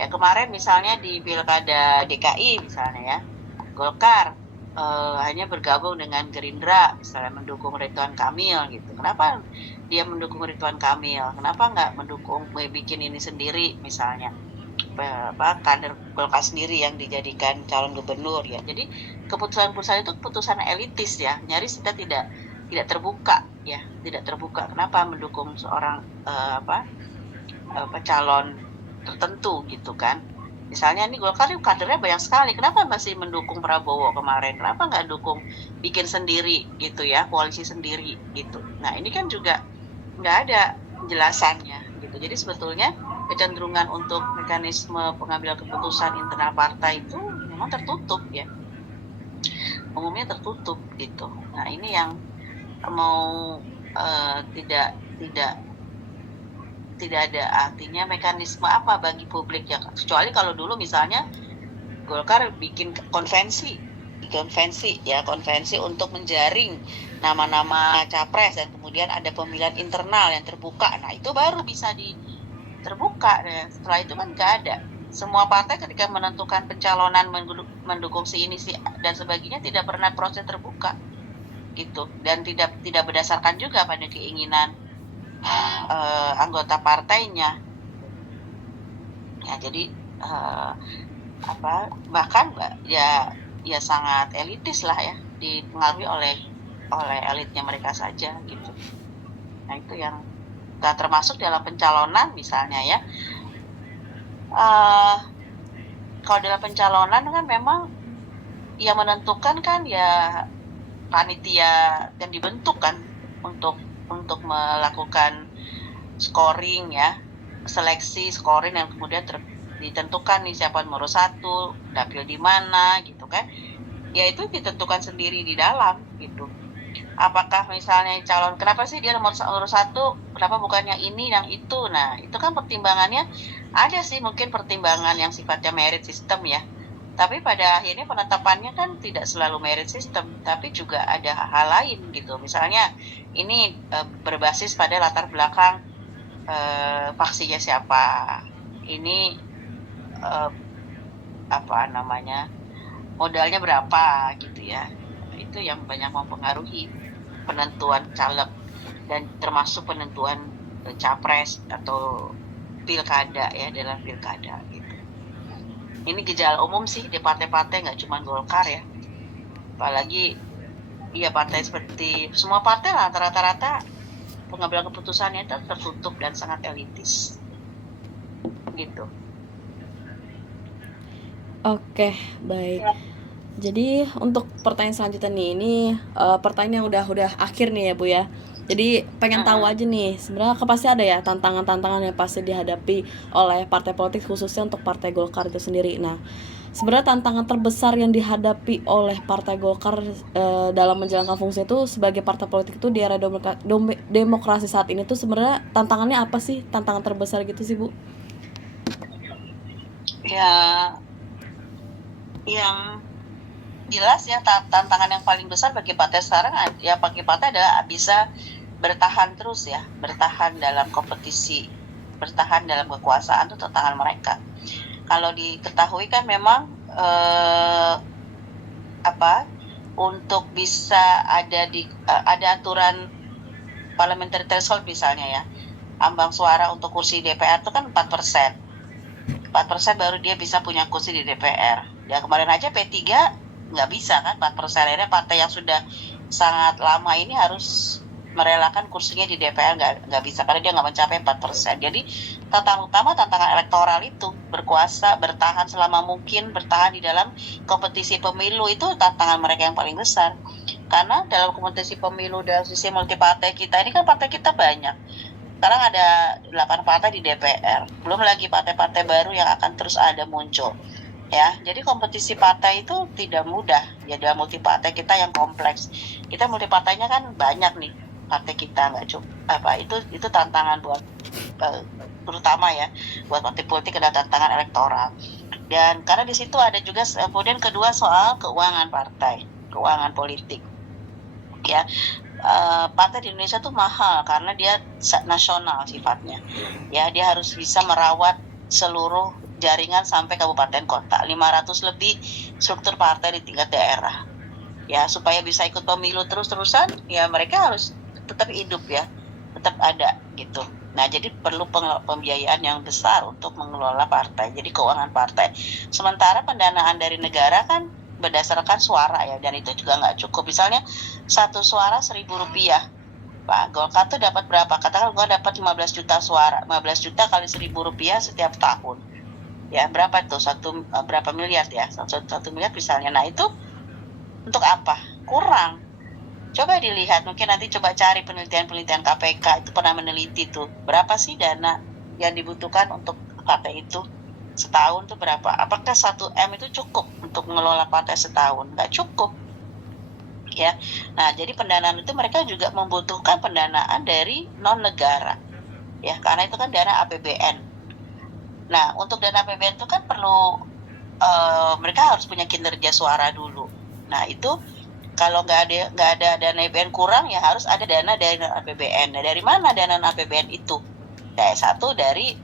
ya. Kemarin misalnya di pilkada DKI misalnya ya, Golkar hanya bergabung dengan Gerindra misalnya, mendukung Ridwan Kamil gitu. Kenapa dia mendukung Ridwan Kamil? Kenapa nggak mendukung bikin ini sendiri misalnya, kader Golkar sendiri yang dijadikan calon gubernur ya. Jadi keputusan-keputusan itu keputusan elitis ya, nyaris kita tidak terbuka ya, tidak terbuka. Kenapa mendukung seorang calon tertentu gitu kan. Misalnya ini Golkar kadernya banyak sekali, kenapa masih mendukung Prabowo kemarin? Kenapa nggak dukung bikin sendiri gitu ya, koalisi sendiri gitu. Nah, ini kan juga nggak ada penjelasannya gitu. Jadi sebetulnya kecenderungan untuk mekanisme pengambilan keputusan internal partai itu memang tertutup ya, umumnya tertutup gitu. Nah, ini yang mau tidak tidak ada artinya mekanisme apa bagi publik ya, kecuali kalau dulu misalnya Golkar bikin konvensi untuk menjaring nama-nama capres dan kemudian ada pemilihan internal yang terbuka. Nah itu baru bisa terbuka. Setelah itu kan nggak ada. Semua partai ketika menentukan pencalonan mendukung si ini si dan sebagainya tidak pernah proses terbuka gitu, dan tidak berdasarkan juga pada keinginan anggota partainya. Ya jadi bahkan ya sangat elitis lah ya, dipengaruhi oleh elitnya mereka saja gitu. Nah itu yang termasuk dalam pencalonan misalnya ya. Kalau dalam pencalonan kan memang yang menentukan kan ya panitia yang dibentuk kan untuk melakukan scoring ya, seleksi scoring, dan kemudian ditentukan nih siapa nomor 1, dapil di mana gitu kan. Ya itu ditentukan sendiri di dalam gitu. Apakah misalnya calon, kenapa sih dia nomor 1, kenapa bukannya ini yang itu. Nah itu kan pertimbangannya ada sih, mungkin pertimbangan yang sifatnya merit system ya, tapi pada akhirnya penetapannya kan tidak selalu merit system, tapi juga ada hal lain gitu. Misalnya ini berbasis pada latar belakang faksinya siapa, ini modalnya berapa gitu ya. Itu yang banyak mempengaruhi penentuan caleg dan termasuk penentuan capres atau pilkada ya, dalam pilkada gitu. Ini gejala umum sih di partai-partai, nggak cuma Golkar ya, apalagi ya partai seperti semua partai lah, rata-rata pengambilan keputusannya itu tertutup dan sangat elitis gitu. Oke, baik. Jadi untuk pertanyaan selanjutnya nih, ini pertanyaan yang udah akhir nih ya Bu ya. Jadi pengen tahu aja nih, sebenarnya pasti ada ya tantangan-tantangan yang pasti dihadapi oleh partai politik, khususnya untuk Partai Golkar itu sendiri. Nah, sebenarnya tantangan terbesar yang dihadapi oleh Partai Golkar dalam menjalankan fungsi itu sebagai partai politik itu di era demokrasi saat ini tuh sebenarnya tantangannya apa sih? Tantangan terbesar gitu sih Bu? Ya, yang jelas ya tantangan yang paling besar bagi partai sekarang ya, bagi partai adalah bisa bertahan terus ya, bertahan dalam kompetisi, bertahan dalam kekuasaan itu tantangan mereka. Kalau diketahui kan memang untuk bisa ada aturan parliamentary threshold misalnya ya, ambang suara untuk kursi DPR itu kan 4%. 4% baru dia bisa punya kursi di DPR. Ya kemarin aja P3 nggak bisa kan 4%, akhirnya partai yang sudah sangat lama ini harus merelakan kursinya di DPR, nggak bisa karena dia nggak mencapai 4%. Jadi tantangan utama, tantangan elektoral itu berkuasa, bertahan selama mungkin, bertahan di dalam kompetisi pemilu, itu tantangan mereka yang paling besar. Karena dalam kompetisi pemilu dalam sistem multipartai kita ini kan partai kita banyak. Sekarang ada 8 partai di DPR, belum lagi partai-partai baru yang akan terus ada muncul. Ya, jadi kompetisi partai itu tidak mudah ya dalam multipartai kita yang kompleks. Kita multipartainya kan banyak nih partai kita, nggak cukup itu tantangan buat terutama ya buat partai politik, ada tantangan elektoral. Dan karena di situ ada juga kemudian kedua soal keuangan partai, keuangan politik. Ya, partai di Indonesia tuh mahal karena dia nasional sifatnya. Ya, dia harus bisa merawat seluruh jaringan sampai kabupaten kota, 500 lebih struktur partai di tingkat daerah. Ya, supaya bisa ikut pemilu terus-terusan, ya mereka harus tetap hidup ya, tetap ada gitu. Nah, jadi perlu pembiayaan yang besar untuk mengelola partai, jadi keuangan partai. Sementara pendanaan dari negara kan berdasarkan suara ya, dan itu juga nggak cukup. Misalnya satu suara Rp1.000, Pak Golkar tuh dapat berapa? Katakan gue dapat 15 juta suara, 15 juta kali Rp1.000 setiap tahun. Ya, berapa tuh? Berapa miliar ya? 1 miliar misalnya. Nah, itu untuk apa? Kurang. Coba dilihat, mungkin nanti coba cari penelitian KPK, itu pernah meneliti tuh. Berapa sih dana yang dibutuhkan untuk partai itu? Setahun tuh berapa? Apakah 1M itu cukup untuk mengelola partai setahun? Nggak cukup. Ya. Nah, jadi pendanaan itu mereka juga membutuhkan pendanaan dari non-negara. ya, karena itu kan dana APBN. Nah, untuk dana APBN itu kan perlu mereka harus punya kinerja suara dulu. Nah, itu kalau nggak ada dana APBN kurang, ya harus ada dana dari APBN. Nah, dari mana dana APBN itu? Satu dari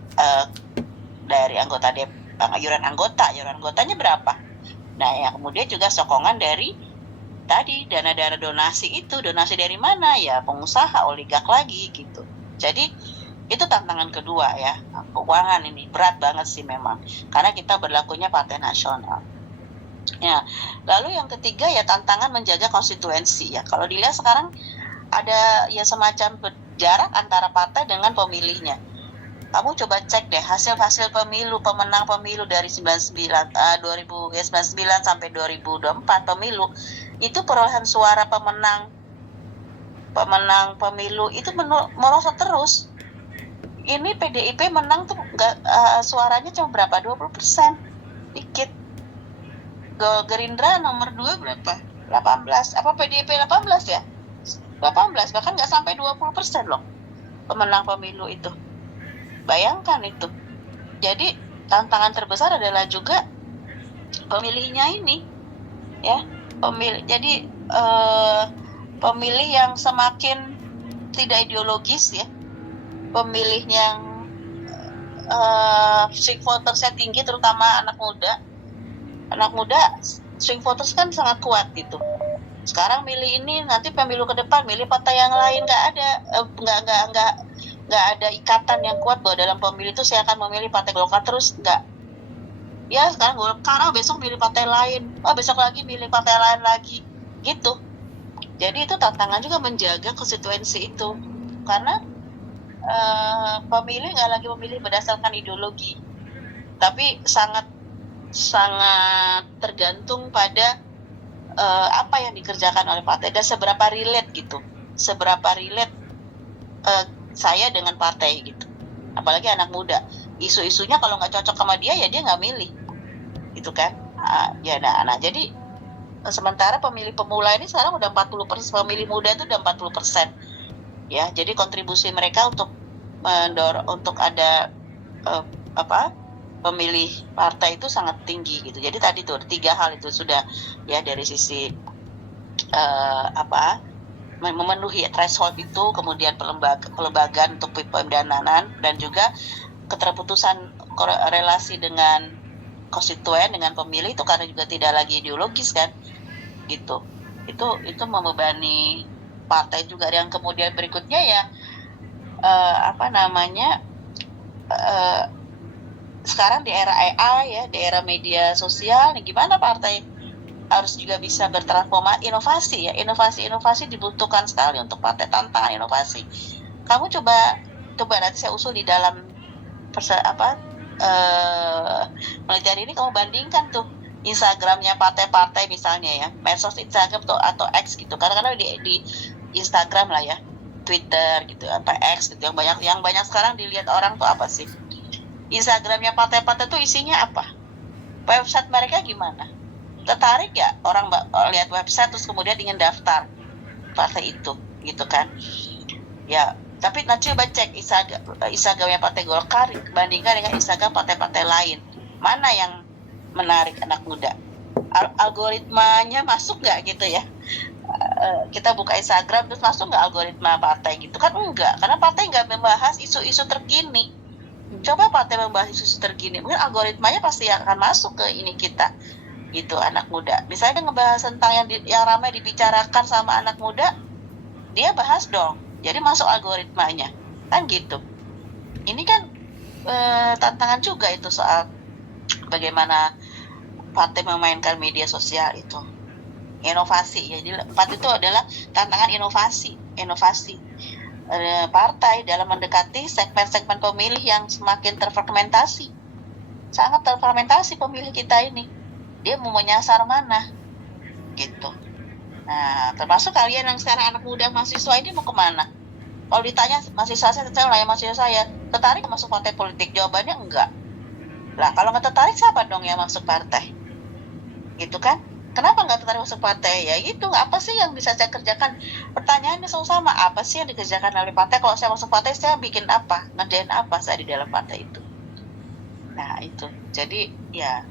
anggota iuran anggotanya berapa? Nah, yang kemudian juga sokongan dari tadi dana-dana donasi itu. Donasi dari mana? Ya pengusaha, oligak lagi gitu. Jadi itu tantangan kedua ya. Keuangan ini berat banget sih memang, karena kita berlakunya partai nasional. Ya, lalu yang ketiga ya tantangan menjaga konstituensi ya. Kalau dilihat sekarang ada ya semacam jarak antara partai dengan pemilihnya. Kamu coba cek deh hasil pemenang pemilu dari 99 sampai 2024 pemilu, itu perolehan suara pemenang pemilu itu merosot terus. Ini PDIP menang tuh suaranya cuma berapa? 20%, dikit. Gerindra nomor 2 berapa? 18. Apa PDIP 18 ya? 18, bahkan nggak sampai 20% loh pemenang pemilu itu. Bayangkan itu. Jadi tantangan terbesar adalah juga pemilihnya ini, ya. Jadi pemilih yang semakin tidak ideologis ya, pemilih yang swing votersnya tinggi, terutama anak muda swing voters kan sangat kuat gitu. Sekarang milih ini, nanti pemilu ke depan milih partai yang lain, nggak ada ikatan yang kuat bahwa dalam pemilu itu saya akan memilih partai Golkar terus, nggak. Ya sekarang Golkar, besok milih partai lain, besok lagi milih partai lain lagi, gitu. Jadi itu tantangan juga menjaga konstituensi itu, karena pemilih nggak lagi memilih berdasarkan ideologi, tapi sangat tergantung pada apa yang dikerjakan oleh partai dan seberapa relate gitu, saya dengan partai gitu. Apalagi anak muda, isu-isunya kalau nggak cocok sama dia ya dia nggak milih, gitu kan. Jadi sementara pemilih pemula ini sekarang udah 40%, pemilih muda itu udah 40%. Ya, jadi kontribusi mereka untuk mendorong untuk ada pemilih partai itu sangat tinggi gitu. Jadi tadi tuh 3 hal itu sudah ya, dari sisi memenuhi threshold itu, kemudian pelembagaan untuk pendanaan, dan juga keterputusan relasi dengan konstituen, dengan pemilih itu karena juga tidak lagi ideologis kan gitu. Itu membebani partai juga. Yang kemudian berikutnya ya sekarang di era AI ya, di era media sosial nih, gimana partai harus juga bisa bertransformasi, inovasi dibutuhkan sekali untuk partai. Tantangan inovasi, kamu coba nanti saya usul di dalam penelitian ini, kamu bandingkan tuh Instagramnya partai-partai misalnya ya, medsos Instagram atau X gitu. Kadang-kadang di Instagram lah ya, Twitter gitu, X gitu, yang banyak sekarang dilihat orang tuh apa sih? Instagramnya partai-partai tuh isinya apa? Website mereka gimana? Tertarik ya orang lihat website terus kemudian ingin daftar partai itu, gitu kan? Ya, tapi nanti coba cek Instagramnya partai Golkar bandingkan dengan Instagram partai-partai lain, mana yang menarik anak muda? Algoritmanya masuk nggak gitu ya? Kita buka Instagram terus masuk nggak algoritma partai gitu kan? Enggak, karena partai nggak membahas isu-isu terkini. Coba partai membahas isu terkini, mungkin algoritmanya pasti akan masuk ke ini kita gitu, anak muda. Misalnya ngebahas tentang yang ramai dibicarakan sama anak muda, dia bahas dong, jadi masuk algoritmanya kan gitu. Ini kan tantangan juga itu soal bagaimana partai memainkan media sosial itu. Inovasi, jadi 4 itu adalah tantangan inovasi partai dalam mendekati segmen-segmen pemilih yang semakin terfragmentasi. Sangat terfragmentasi pemilih kita ini. Dia mau menyasar mana? Gitu. Nah, termasuk kalian yang sekarang anak muda mahasiswa ini mau kemana? Kalau ditanya mahasiswa saya, tertarik masuk partai politik? Jawabannya enggak. Lah, kalau nggak tertarik siapa dong yang masuk partai? Gitu kan? kenapa nggak tertarik masuk partai? Ya itu, apa sih yang bisa saya kerjakan? Pertanyaannya selalu sama, apa sih yang dikerjakan oleh partai? Kalau saya masuk partai, saya bikin apa? Ngerjain apa saya di dalam partai itu? Nah itu, jadi ya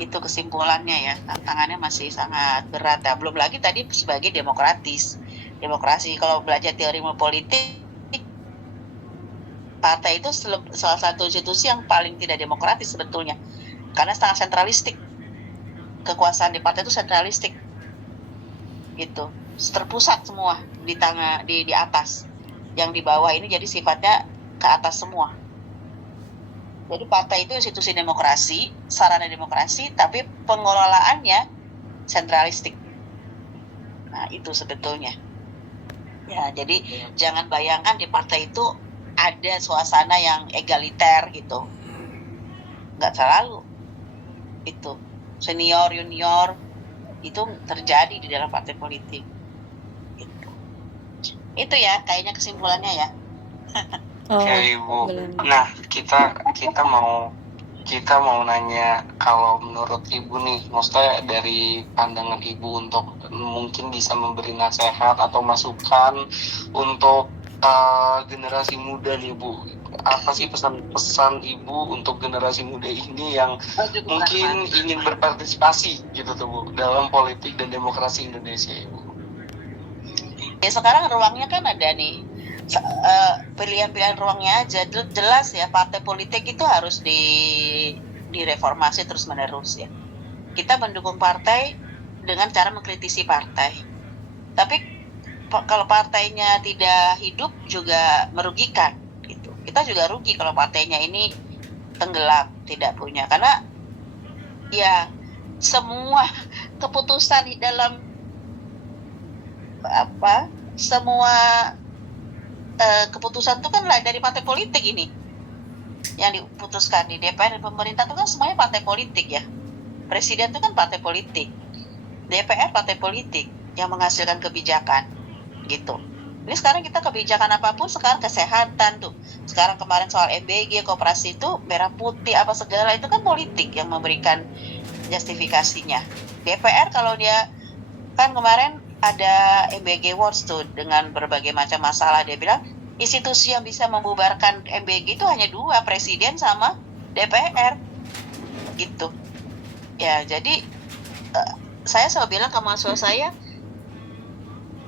itu kesimpulannya ya, tantangannya masih sangat berat. Nah, belum lagi tadi sebagai demokrasi. Kalau belajar teori politik, partai itu salah satu institusi yang paling tidak demokratis sebetulnya, karena sangat sentralistik. Kekuasaan di partai itu sentralistik, gitu, terpusat semua di atas. Yang di bawah ini jadi sifatnya ke atas semua. Jadi partai itu institusi demokrasi, sarana demokrasi, tapi pengelolaannya sentralistik. Nah, itu sebetulnya. Ya, jadi jangan bayangkan di partai itu ada suasana yang egaliter gitu. Nggak selalu. Itu senior, junior, itu terjadi di dalam partai politik. Gitu. Itu ya, kayaknya kesimpulannya ya. Oh, Oke, Ibu. belum. Nah, kita mau nanya, kalau menurut Ibu nih, maksudnya dari pandangan Ibu untuk mungkin bisa memberi nasihat atau masukan untuk generasi muda nih, Bu. Apa sih pesan-pesan Ibu untuk generasi muda ini yang mungkin ingin berpartisipasi gitu tuh, Bu, dalam politik dan demokrasi Indonesia, Ibu? Ya sekarang ruangnya kan ada nih. Pilihan-pilihan ruangnya aja jelas ya, partai politik itu harus direformasi terus menerus ya. Kita mendukung partai dengan cara mengkritisi partai, tapi kalau partainya tidak hidup juga merugikan gitu. Kita juga rugi kalau partainya ini tenggelam, tidak punya, karena ya semua keputusan di dalam semua keputusan itu kan dari partai politik ini yang diputuskan di DPR dan pemerintah itu kan semuanya partai politik ya. Presiden itu kan partai politik, DPR partai politik yang menghasilkan kebijakan gitu. Ini sekarang kita kebijakan apapun, sekarang kesehatan tuh, sekarang kemarin soal MBG, koperasi itu merah putih apa segala itu kan politik yang memberikan justifikasinya. DPR kalau dia kan kemarin ada MBG Watch tuh dengan berbagai macam masalah, dia bilang institusi yang bisa membubarkan MBG itu hanya dua, presiden sama DPR gitu ya. Jadi saya selalu bilang ke mahasiswa saya,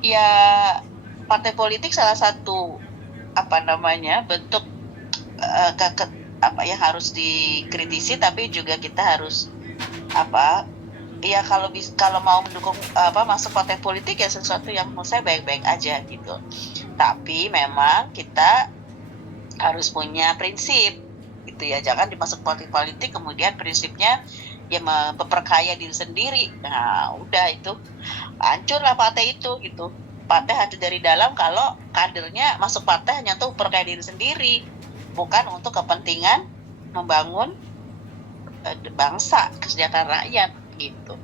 ya partai politik salah satu bentuk yang harus dikritisi, tapi juga kita harus ya kalau mau mendukung masuk partai politik ya sesuatu yang menurut saya baik-baik aja gitu. Tapi memang kita harus punya prinsip gitu ya, jangan dimasuk partai politik kemudian prinsipnya ya memperkaya diri sendiri. Nah udah itu hancurlah partai itu gitu. Partai hancur dari dalam kalau kadernya masuk partai hanya untuk memperkaya diri sendiri, bukan untuk kepentingan membangun bangsa, kesejahteraan rakyat gitu.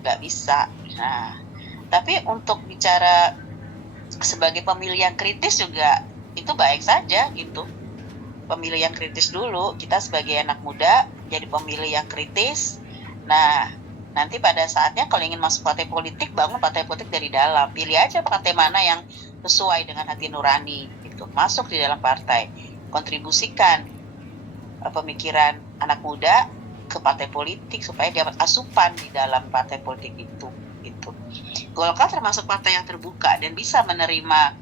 Nggak bisa. Nah, tapi untuk bicara sebagai pemilih yang kritis juga itu baik saja gitu. Pemilih yang kritis dulu, kita sebagai anak muda jadi pemilih yang kritis. Nah, nanti pada saatnya kalau ingin masuk partai politik, bangun partai politik dari dalam. Pilih aja partai mana yang sesuai dengan hati nurani gitu. Masuk di dalam partai, kontribusikan pemikiran anak muda ke partai politik supaya dapat asupan di dalam partai politik itu gitu. Golkar termasuk partai yang terbuka dan bisa menerima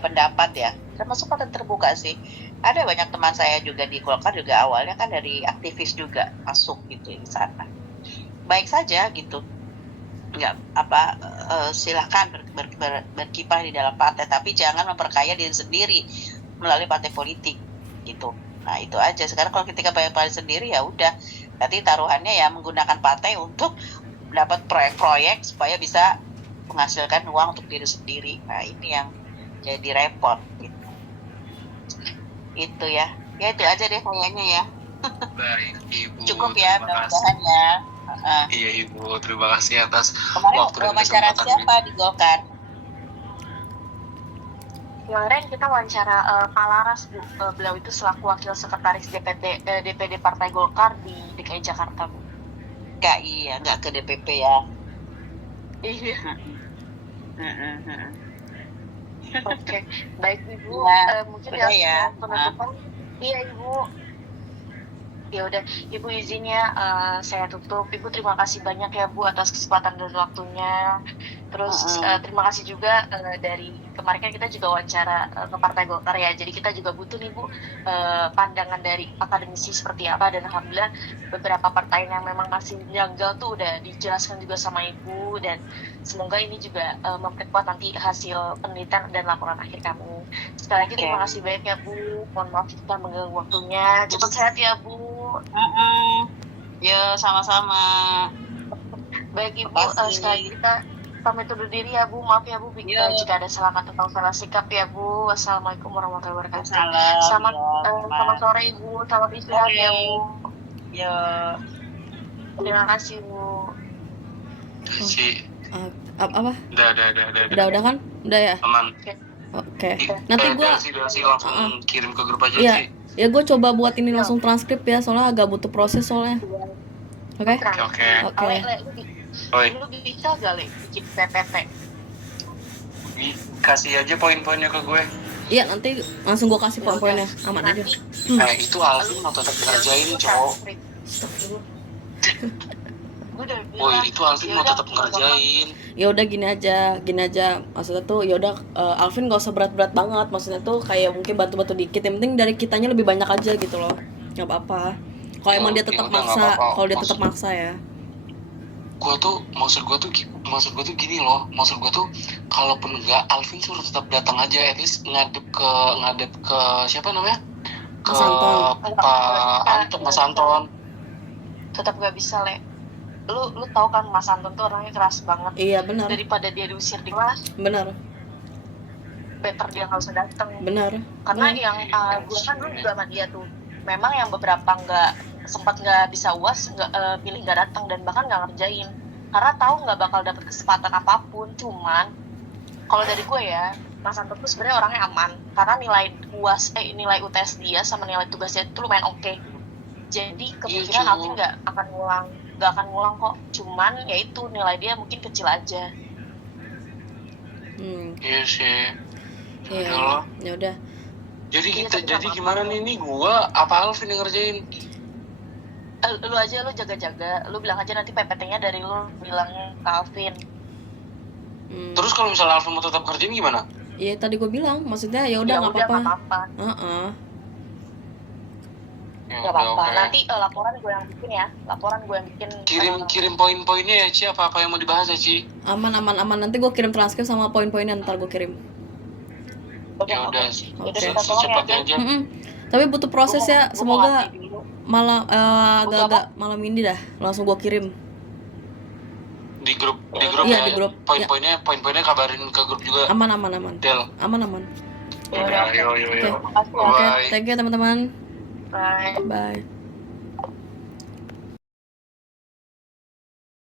pendapat ya, termasuk partai terbuka sih. Ada banyak teman saya juga di Golkar juga awalnya kan dari aktivis juga masuk gitu di sana. Baik saja gitu. Nggak silahkan berkiprah di dalam partai, tapi jangan memperkaya diri sendiri melalui partai politik gitu. Nah itu aja. Sekarang kalau ketika bayar partai sendiri ya udah, nanti taruhannya ya menggunakan partai untuk dapat proyek-proyek supaya bisa menghasilkan uang untuk diri sendiri. Nah ini yang jadi repot gitu. Itu ya itu aja deh kayaknya ya. Baik Ibu, Cukup ya, mudah-mudahan ya. Iya Ibu, terima kasih atas kemarin waktu dan wawancara kesempatan. siapa di Golkar? kemarin kita wawancara Pak Laras, Bu. Beliau itu selaku wakil sekretaris DPD Partai Golkar di DKI Jakarta, Bu. Nggak ke DPP ya. Iya. Heeh. Oke, baik Ibu. Ya, Mungkin udah ya ya. penutupan. Iya Ibu. Ya udah, Ibu izinnya saya tutup. Ibu terima kasih banyak ya Bu atas kesempatan dan waktunya. Terus terima kasih juga dari kemarin kan kita juga wawancara ke Partai Golkar ya. Jadi kita juga butuh nih Bu pandangan dari akademisi seperti apa, dan alhamdulillah beberapa partai yang memang masih janggal tuh udah dijelaskan juga sama Ibu, dan semoga ini juga memperkuat nanti hasil penelitian dan laporan akhir kami. Sekali lagi terima kasih banyak ya Bu. Mohon maaf kita mengganggu waktunya. Cepat sehat ya Bu. Ya, sama-sama. Baik Ibu, Makasih. sekali lagi kita pamit undur diri ya Bu. Maaf ya Bu jika ada salah kata atau salah sikap ya Bu. Wassalamualaikum warahmatullahi wabarakatuh. Selamat sore Ibu. Selamat istirahat ya Bu. Ya. Terima kasih Bu. Si Apa? Udah. Kan? Udah ya? Aman. Oke. Nanti gua Delsi langsung kirim ke grup aja Iya. sih. Ya gue coba buat ini langsung transkrip ya, soalnya agak butuh proses soalnya. Oke? Oke. Oi. Lu bisa gak Le bikin PPT? Kasih aja poin-poinnya ke gue. Iya, nanti langsung gue kasih poin-poinnya. Aman aja. Nah, itu Alvin mau tetap ngerjain, cowok. Woi, itu Alvin mau tetap ngerjain. Ya udah gini aja. Maksudnya tuh ya udah Alvin gak usah berat-berat banget. Maksudnya tuh kayak mungkin batu-batu dikit. Yang penting dari kitanya lebih banyak aja gitu loh. Gak apa-apa. Kalau emang dia tetap maksa, kalau dia tetap maksa ya. Maksud gue tuh gini loh. Maksud gue tuh kalaupun enggak, Alvin suruh tetap datang aja, at least ngadep ke siapa namanya? Ke Mas Anton. Tetap gak bisa Le. Lu tahu kan Mas Anton tuh orangnya keras banget. Iya benar. Daripada dia diusir di kelas, benar. Better dia nggak usah datang. Benar. Karena yang gue kan dulu juga sama dia tuh, memang yang beberapa nggak bisa UAS, pilih nggak datang dan bahkan nggak ngerjain. Karena tahu nggak bakal dapet kesempatan apapun. Cuman kalau dari gue ya, Mas Anton tuh sebenarnya orangnya aman. Karena nilai UTS dia sama nilai tugasnya itu lumayan oke. Jadi kemungkinan Alvin nggak akan ngulang kok. Cuman ya itu nilai dia mungkin kecil aja. Iya sih. Iya. Ya udah. Jadi gimana nih gua apa Alvin yang ngerjain? Lu aja lu jaga-jaga. Lu bilang aja nanti PPT-nya dari lu bilangnya ke Alvin. Terus kalau misalnya Alvin mau tetap kerjain gimana? Iya tadi gue bilang, maksudnya ya udah nggak apa-apa. Gak apa-apa. Nanti laporan gue yang bikin ya. Kirim poin-poinnya ya Ci. Apa yang mau dibahas ya Ci? Aman. Nanti gue kirim transkrip sama poin-poinnya, ntar gue kirim. Ya udah. Oke. Secepatnya aja. Tapi butuh proses ya. Semoga malam agak-agak malam ini dah langsung gue kirim. Di grup iya, ya. Di grup. Poin-poinnya kabarin ke grup juga. Aman. Del. Aman. Yo. Oke. Thank you teman-teman. Bye. Bye.